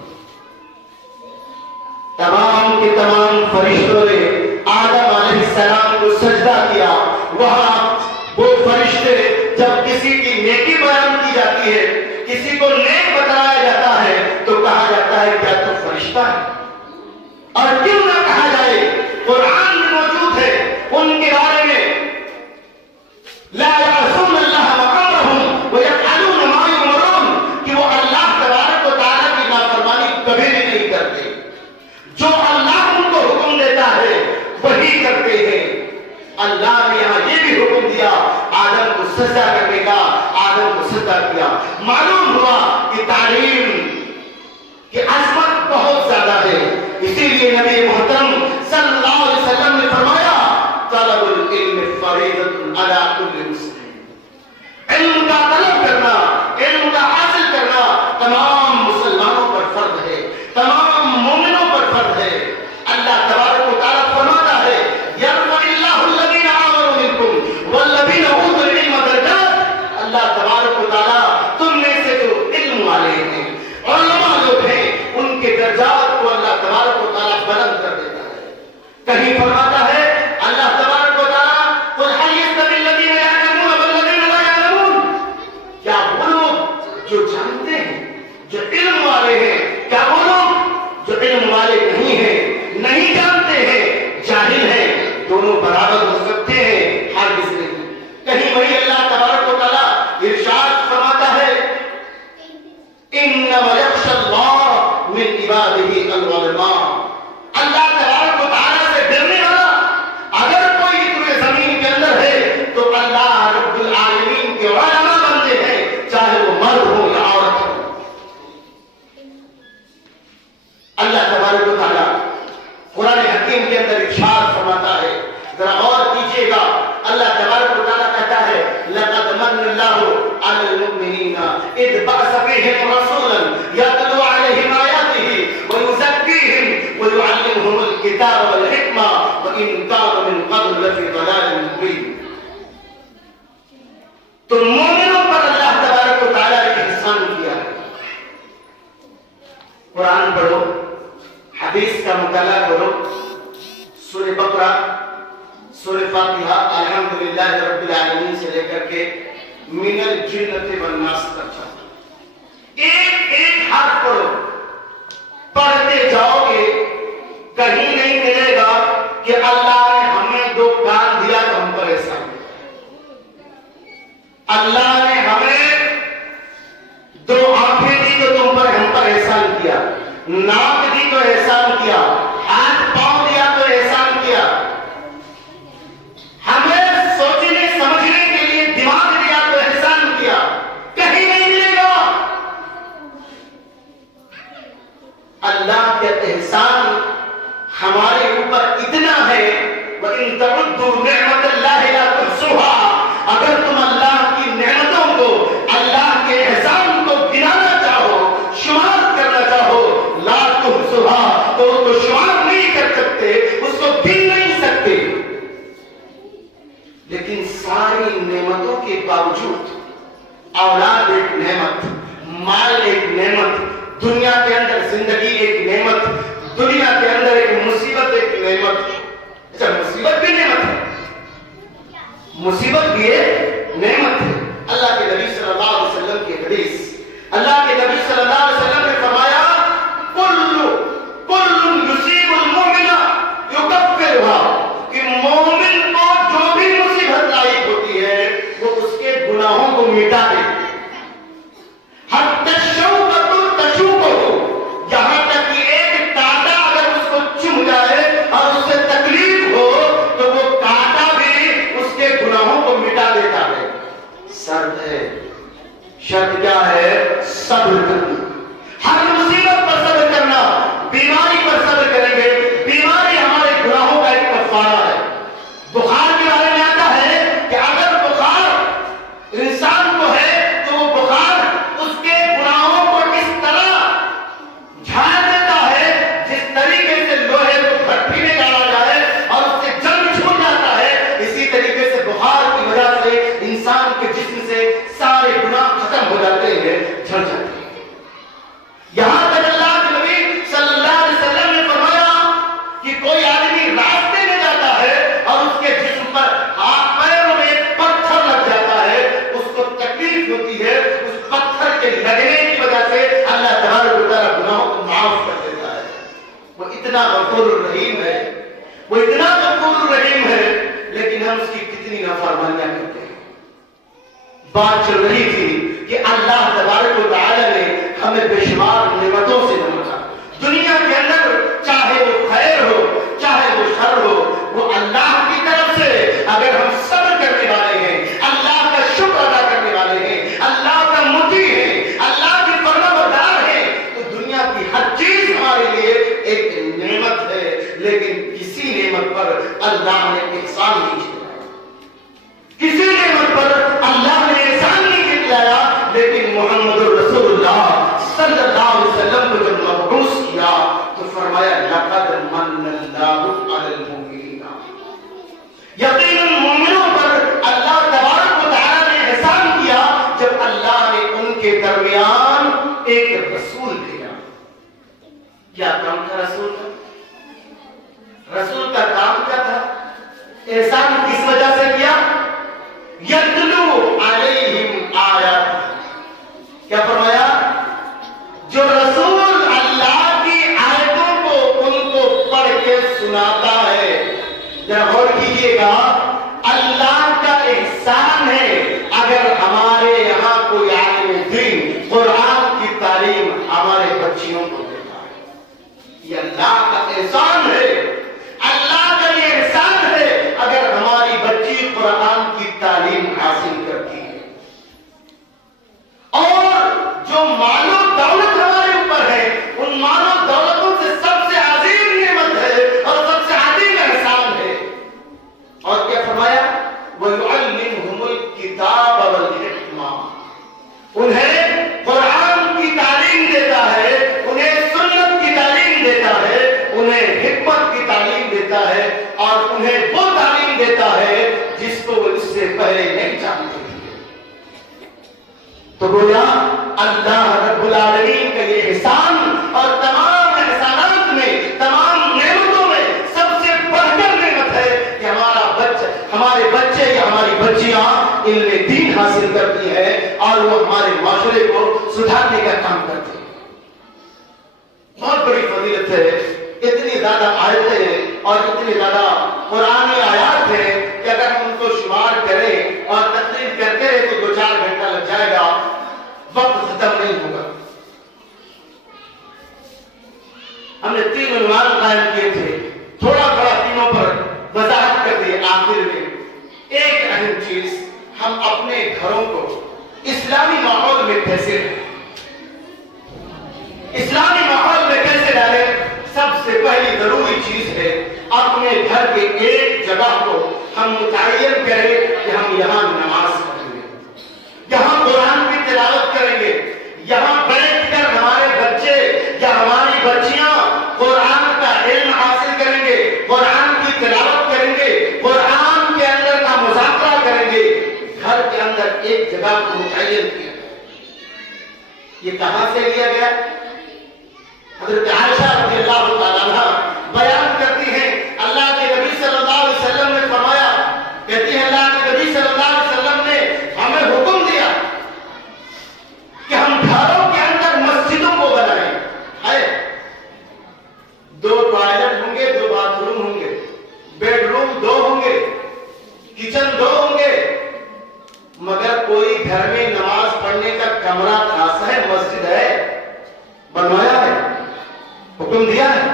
تمام کے تمام فرشتوں نے آدم علیہ السلام کو سجدہ کیا۔ وہاں وہ فرشتے جب کسی کی نیکی بیان کی جاتی ہے، کسی کو نیک بتایا جاتا ہے تو کہا جاتا ہے کیا تو فرشتہ ہے؟ اور کیوں نہ کہا جائے، قرآن میں موجود ہے ان کے بارے میں لا یعصون اللہ ما امرهم ویفعلون ما یؤمرون، کہ وہ اللہ تبارک و تعالیٰ کی نافرمانی کبھی بھی نہیں کرتے، جو اللہ ان کو حکم دیتا ہے وہی کرتے ہیں۔ اللہ نے یہاں یہ بھی حکم دیا آدم کو سجدہ کرنے کا، آدم کو سجدہ کیا۔ معلوم ہوا کہ تعلیم کی عظمت بہت زیادہ ہے، اسی لیے نبی محترم صلی اللہ علیہ وسلم نے فرمایا طلب العلم فریضۃ علی کل مسلم، علم کا طلب کرنا، علم کا حاصل کرنا تمام مسلمانوں پر فرض ہے، تمام مومنوں پر فرض ہے۔ اللہ تبارک و تعالیٰ فرماتا ہے یرفع اللہ الذین آمنوا منکم والذین اوتوا العلم درجات۔ اللہ تبارک و تعالیٰ تم میں سے جو علم والے ہیں، علماء لوگ ہیں، ان کے درجات کو اللہ تبارک و تعالیٰ بلند کر دیتا ہے۔ کہیں فرماتا ہے اللہ تبارک و تعالیٰ قل هل یستوی الذین یعلمون والذین لا یعلمون، کیا وہ لوگ جو جانتے ہیں، جو علم والے ہیں، کیا وہ لوگ جو علم والے نہیں ہیں، نہیں جانتے ہیں، جاہل ہیں، دونوں برابر ہو سکتے ہیں؟ ہرگز نہیں۔ کہیں وہی اللہ تبارک و تعالیٰ ارشاد فرماتا ہے انما یخشی اللہ من عبادہ العلماء، اللہ تبارک و تعالیٰ سے ڈرنے والا اگر کوئی پورے زمین کے اندر ہے تو اللہ رب العالمین کے علماء بندے ہیں، چاہے وہ مرد ہو یا عورت ہو۔ اللہ تبارک و تعالیٰ قرآن حکیم کے اندر ارشاد فرماتا ہے، ذرا غور کیجئے گا، اللہ تبارک و تعالیٰ کہتا ہے لقد من اللہ علی المؤمنین اذ بعث فیہم رسولا یتلو علیہم آیاتہ ویزکیہم ویعلمہم الکتاب والحکمہ وإن کانوا من قبل لفی ضلال مبین۔ تو مومنوں پر اللہ تبارک و تعالیٰ نے احسان کیا ہے۔ قرآن پڑھو، حدیث کا مطالعہ کرو، سورہ بقرہ، سورہ فاتحہ، الحمدللہ رب العالمین سے لے کر کے من الجنۃ والناس تک ایک ایک حرف پڑھو، پڑھتے جاؤ گے، کہیں نہیں ملے گا کہ اللہ نے ہمیں دو کان دیا تو ہم پر احسان کیا، اللہ نے ہمیں دو آنکھیں دی تو تم پر ہم پر احسان کیا، ناک دی تو احسان کیا، ہاتھ پاؤں دیا تو احسان کیا، تعدوا نعمت اللہ لا تحصوها، اگر تم اللہ کی نعمتوں کو، اللہ کے احسان کو گنانا چاہو، شمار کرنا چاہو، لا تحصوها، تو اس کو شمار نہیں کر سکتے، اس کو گن نہیں سکتے۔ لیکن ساری نعمتوں کے باوجود اولاد ایک نعمت، مال ایک نعمت، دنیا کے اندر زندگی ایک نعمت، دنیا کے اندر ایک مصیبت ایک نعمت۔ اچھا مصیبت بھی نعمت ہے، مصیبت بھی ایک نعمت ہے۔ اللہ کے نبی صلی اللہ علیہ وسلم کی حدیث، اللہ کے نبی صلی اللہ علیہ وسلم نے فرمایا کل یصیب المؤمن یکفرها، کہ مومن کو جو بھی مصیبت لاحق ہوتی ہے وہ اس کے گناہوں کو مٹا دے، حتی الشوکۃ تشوکہ، یہاں تک کہ ایک کانٹا اگر اس کو چبھ جائے اور اس سے تکلیف ہو تو وہ کانٹا بھی اس کے گناہوں کو مٹا دیتا ہے۔ شرط ہے، شرط کیا ہے؟ صبر کرنا، ہر مصیبت پر صبر کرنا۔ بیماری پر صبر کریں گے، بیماری ہمارے گناہوں کا ایک کفارہ ہے۔ بخار کے بارے میں آتا ہے کہ اگر بخار انسان کو ہے تو وہ بخار اس کے گناہوں کو اس طرح جھاڑ دیتا ہے جس طریقے سے لوہے کو بھٹی میں ڈالا جائے اور اس سے جنگ چھوٹ جاتا ہے، اسی طریقے سے بخار کی وجہ سے انسان کے جسم سے سارے گناہ ختم ہو جاتے ہیں، جھڑ جاتے ہیں۔ یہاں تک اللہ کے نبی صلی اللہ علیہ وسلم نے فرمایا کہ کوئی آدمی راستے میں جاتا ہے اور اس کے جسم پر ہاتھ پیروں میں پتھر لگ جاتا ہے، اس کو تکلیف ہوتی ہے، اس پتھر کے لگنے کی وجہ سے اللہ تبارک و تعالیٰ گناہوں کو معاف کر دیتا ہے۔ وہ اتنا غفور الرحیم ہے، وہ اتنا غفور الرحیم ہے، لیکن ہم اس کی کتنی نافرمانیاں کرتے ہیں۔ بات چل رہی تھی کہ اللہ تبارک و تعالیٰ نے ہمیں بے شمار نعمتوں سے نوازا۔ دنیا کے اندر چاہے وہ خیر ہو چاہے وہ شر ہو، وہ اللہ کی طرف سے اگر ہم صبر کرنے والے ہیں، اللہ کا شکر ادا کرنے والے ہیں، اللہ کا مطیع ہیں، اللہ کے فرمانبردار ہیں، تو دنیا کی ہر چیز ہمارے لیے ایک نعمت ہے۔ لیکن کسی نعمت پر اللہ نے احسان نہیں کیا، کسی نعمت پر اللہ نے احسان نہیں کیا، لیکن محمد رسول اللہ صلی اللہ علیہ وسلم کو جب مبعوث کیا تو فرمایا لقد من اللہ علی المؤمنین، یقیناً مومنوں پر اللہ تبارک و تعالیٰ نے احسان کیا جب اللہ نے ان کے درمیان ایک رسول بھیجا۔ کیا کام تھا رسول کا؟ رسول کا کام کیا تھا؟ احسان کس وجہ سے کیا؟ یتلو علیہم آیات، کیا فرمایا؟ جو رسول اللہ کی آیتوں کو ان کو پڑھ کے سناتا ہے۔ ذرا غور کیجئے گا، اللہ کا احسان ہے اگر ہمارے یہاں کوئی عالم دین قرآن کی تعلیم ہمارے بچیوں کو دیتا ہے، یہ اللہ کا احسان ہے۔ اللہ کا یہ احسان ہے اگر ہماری بچی قرآن کی تعلیم حاصل کرتی ہے۔ اور جو مال و دولت ہمارے اوپر ہے، ان مال و دولتوں سے سب سے عظیم نعمت ہے اور سب سے عظیم احسان ہے۔ اور کیا فرمایا؟ وَيُعَلِّمُهُمُ الْكِتَابَ وَالْحِکْمَةَ، انہیں قرآن کی تعلیم دیتا ہے، انہیں سنت کی تعلیم دیتا ہے، انہیں حکمت کی تعلیم دیتا ہے، اور انہیں وہ تعلیم دیتا ہے جس کو وہ اس سے پہلے نہیں جانتے تھے۔ تو گویا اللہ رب العالمین کا یہ احسان اور تمام احسانات میں، تمام نعمتوں میں سب سے بڑھ کر نعمت ہے کہ ہمارے بچے یا ہماری بچیاں علم دین حاصل کرتی ہیں اور وہ ہمارے معاشرے کو سدھارنے کا کام کرتے ہیں۔ بہت بڑی فضیلت ہے، اتنی زیادہ آیتیں اور اتنی زیادہ قرآنی آیات ہیں کہ اگر ہم ان کو شمار کریں اور تقریر کرتے رہے تو 2-4 گھنٹہ لگ جائے گا، وقت ختم نہیں ہوگا۔ ہم نے 3 عنوان قائم کیے تھے، تھوڑا تھوڑا تینوں پر وضاحت کر دی۔ آخر میں ایک اہم چیز، ہم اپنے گھروں کو اسلامی ماحول میں کیسے رہیں، اسلامی ماحول میں کیسے ڈالیں۔ سب سے پہلی ضروری چیز ہے اپنے گھر کے ایک جگہ کو ہم متعین کریں کہ ہم یہاں نماز پڑھیں گے، یہاں قرآن کی تلاوت کریں گے، یہاں بیٹھ کر ہمارے بچے یا ہماری بچیاں قرآن کا علم حاصل کریں گے، قرآن کی تلاوت کریں گے، قرآن کے اندر کا مذاکرہ کریں گے۔ گھر کے اندر ایک جگہ کو متعین کیا، یہ کہاں سے لیا گیا؟ حضرت عائشہ رضی اللہ تعالیٰ عنہ بیان کرتی ہیں، اللہ کے نبی صلی اللہ علیہ وسلم نے فرمایا، کہتی ہے اللہ کے نبی صلی اللہ علیہ وسلم نے ہمیں حکم دیا کہ ہم گھروں کے اندر مسجدوں کو بنائیں۔ ہے 2 ٹوائلٹ ہوں گے، 2 باتھ روم ہوں گے، بیڈ روم 2 ہوں گے، کچن 2 ہوں گے، مگر کوئی گھر میں نماز پڑھنے کا کمرہ خاص ہے، مسجد ہے، بنوایا ہے، حکم دیا ہے،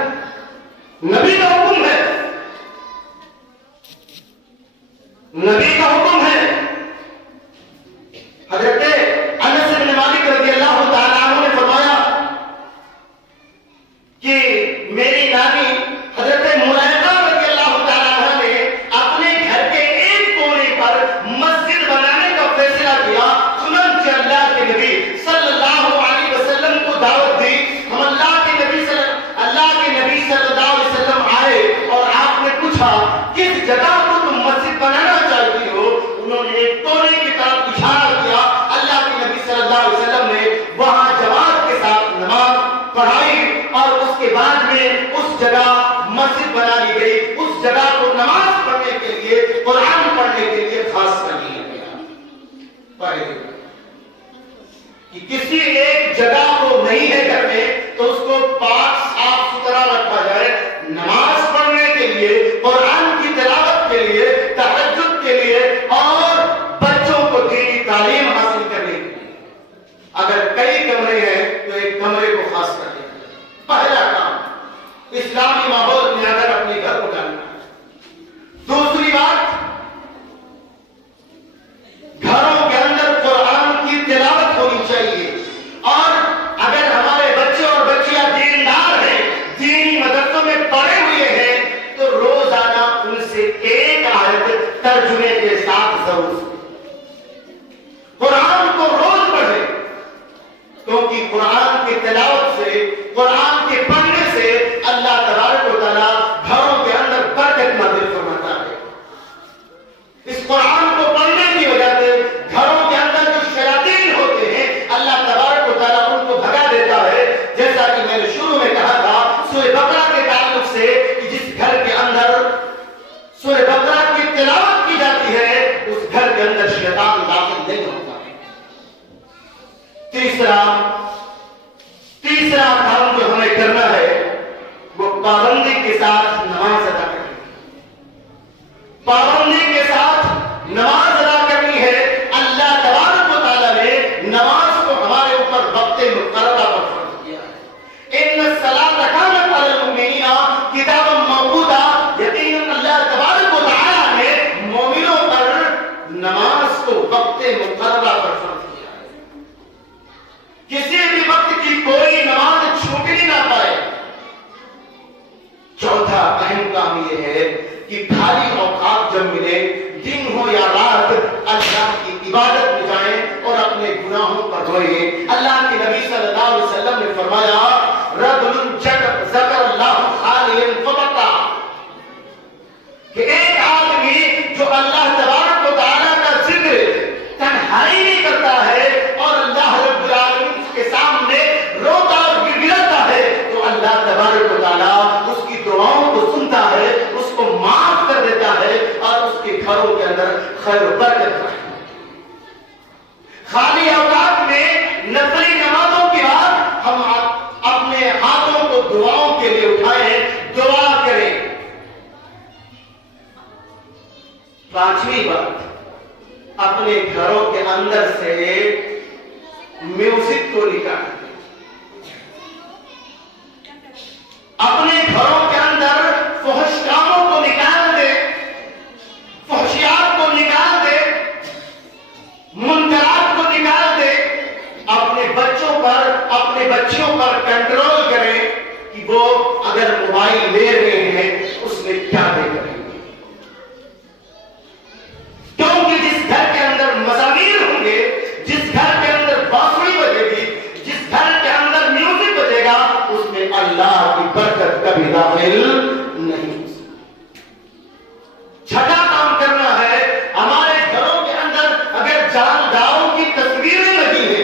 نبی کا حکم ہے، نبی کا حکم ہے۔ حضرت انس بن مالک رضی اللہ تعالیٰ عنہ نے فرمایا کہ میری نانی حضرت ملیکہ رضی اللہ تعالیٰ عنہ نے اپنے گھر کے ایک کونے پر مسجد بنانے کا فیصلہ کیا، چنانچہ اللہ کے نبی صلی اللہ علیہ وسلم کو دعوت دی، ہم اللہ کے نبی صلی اللہ علیہ وسلم آئے اور آپ نے پوچھا کس جگہ کو تم مسجد بنانا چاہتی ہو؟ انہوں نے ایک کونے کی طرف اشارہ کیا، اللہ کے نبی صلی اللہ علیہ وسلم نے وہاں جماعت کے ساتھ نماز پڑھائی اور اس کے بعد میں اس جگہ مسجد بنا لی گئی، اس جگہ کو نماز پڑھنے کے لیے، قرآن پڑھنے کے لیے خاص کر لیا گیا۔ پہلے کہ کسی ایک جگہ کو نہیں ہے گھر میں تو اس کو پاک صاف ستھرا رکھا جائے، نماز پڑھنے کے لیے، قرآن کی تلاوت کے لیے، تہجد کے لیے اور بچوں کو دینی تعلیم حاصل کرنے کے لیے۔ اگر کئی کمرے ہیں تو ایک کمرے کو خاص کر دیا۔ پہلا کام اسلامی ماحول میں اگر اپنے گھر کو ڈالنا ہے۔ دوسری بات، گھروں کے اندر قرآن کی تلاوت ہونی چاہیے، اور اگر ہمارے بچے اور بچیاں دیندار ہیں، دینی مدرسوں میں پڑھے ہوئے ہیں، تو روزانہ ان سے ایک آیت ترجمے کے ساتھ ضرور قرآن کو روز پڑھے، کیونکہ قرآن کی تلاوت سے، قرآن کے پڑھنے سے اللہ تبارک و تعالیٰ گھروں کے اندر برکت نازل فرماتا ہے۔ اس قرآن کو پڑھنے کی وجہ سے گھروں کے اندر جو شیاطین ہوتے ہیں اللہ تبارک و تعالیٰ ان کو بھگا دیتا ہے، جیسا کہ میں نے شروع میں کہا تھا سورہ بقرہ کے تعلق سے کہ جس گھر کے اندر سورہ بقرہ کی تلاوت کی جاتی ہے اس گھر کے اندر شیطان داخل نہیں ہوتا۔ تیسرا کام جو ہمیں کرنا ہے وہ پابندی کے ساتھ نماز ادا کرنی ہے۔ پابندی کے ساتھ نماز ادا کرنی ہے۔ اللہ تبارک و تعالیٰ نے نماز کو ہمارے اوپر وقت مقررہ پر فرض کیا ہے۔ ان الصلاۃ کانت علی المؤمنین کتابا موقوتا، یقیناً اللہ تبارک و تعالیٰ نے مومنوں پر نماز کو وقت مقررہ پر فرض کیا ہے۔ کسی بھی وقت کی کوئی نماز چھوٹی نہ پائے۔ چوتھا اہم کام یہ ہے کہ خالی اوقات جب ملے، دن ہو یا رات، اللہ کی عبادت میں جائیں اور اپنے گناہوں پر روئیں۔ اللہ کے نبی صلی اللہ علیہ وسلم نے فرمایا رجل ذکر اللہ خالیا فبکا، کہ ایک آدمی جو اللہ تبارک و تعالیٰ کا ذکر تنہائی میں کرتا ہے اور اللہ رب العالمین کے سامنے روتا اور گڑگڑاتا ہے، تو اللہ تبارک و تعالیٰ اس کی دعاؤں کو سنتا ہے، اس کو معاف کر دیتا ہے اور اس کے گھروں کے اندر خیر و برکت رہتا ہے۔ خالی اوقات میں نفلی نمازوں کے بعد ہم اپنے ہاتھوں کو دعاؤں کے لیے اٹھائیں، دعا کریں۔ پانچویں بات، اپنے گھروں کے اندر سے میوزک کو نکال دیں۔ اپنے گھروں کے اندر فحش کاموں کو نکال دیں، فحشیات کو نکال دیں، منکرات کو نکال دیں۔ اپنے بچوں پر کنٹرول کریں کہ وہ اگر موبائل لے رہے ہیں اس میں کیا دیکھ رہے ہیں۔ کبھی داخل نہیں ہو سکتے۔ چھٹا کام کرنا ہے، ہمارے گھروں کے اندر اگر جانداروں کی تصویریں لگی ہیں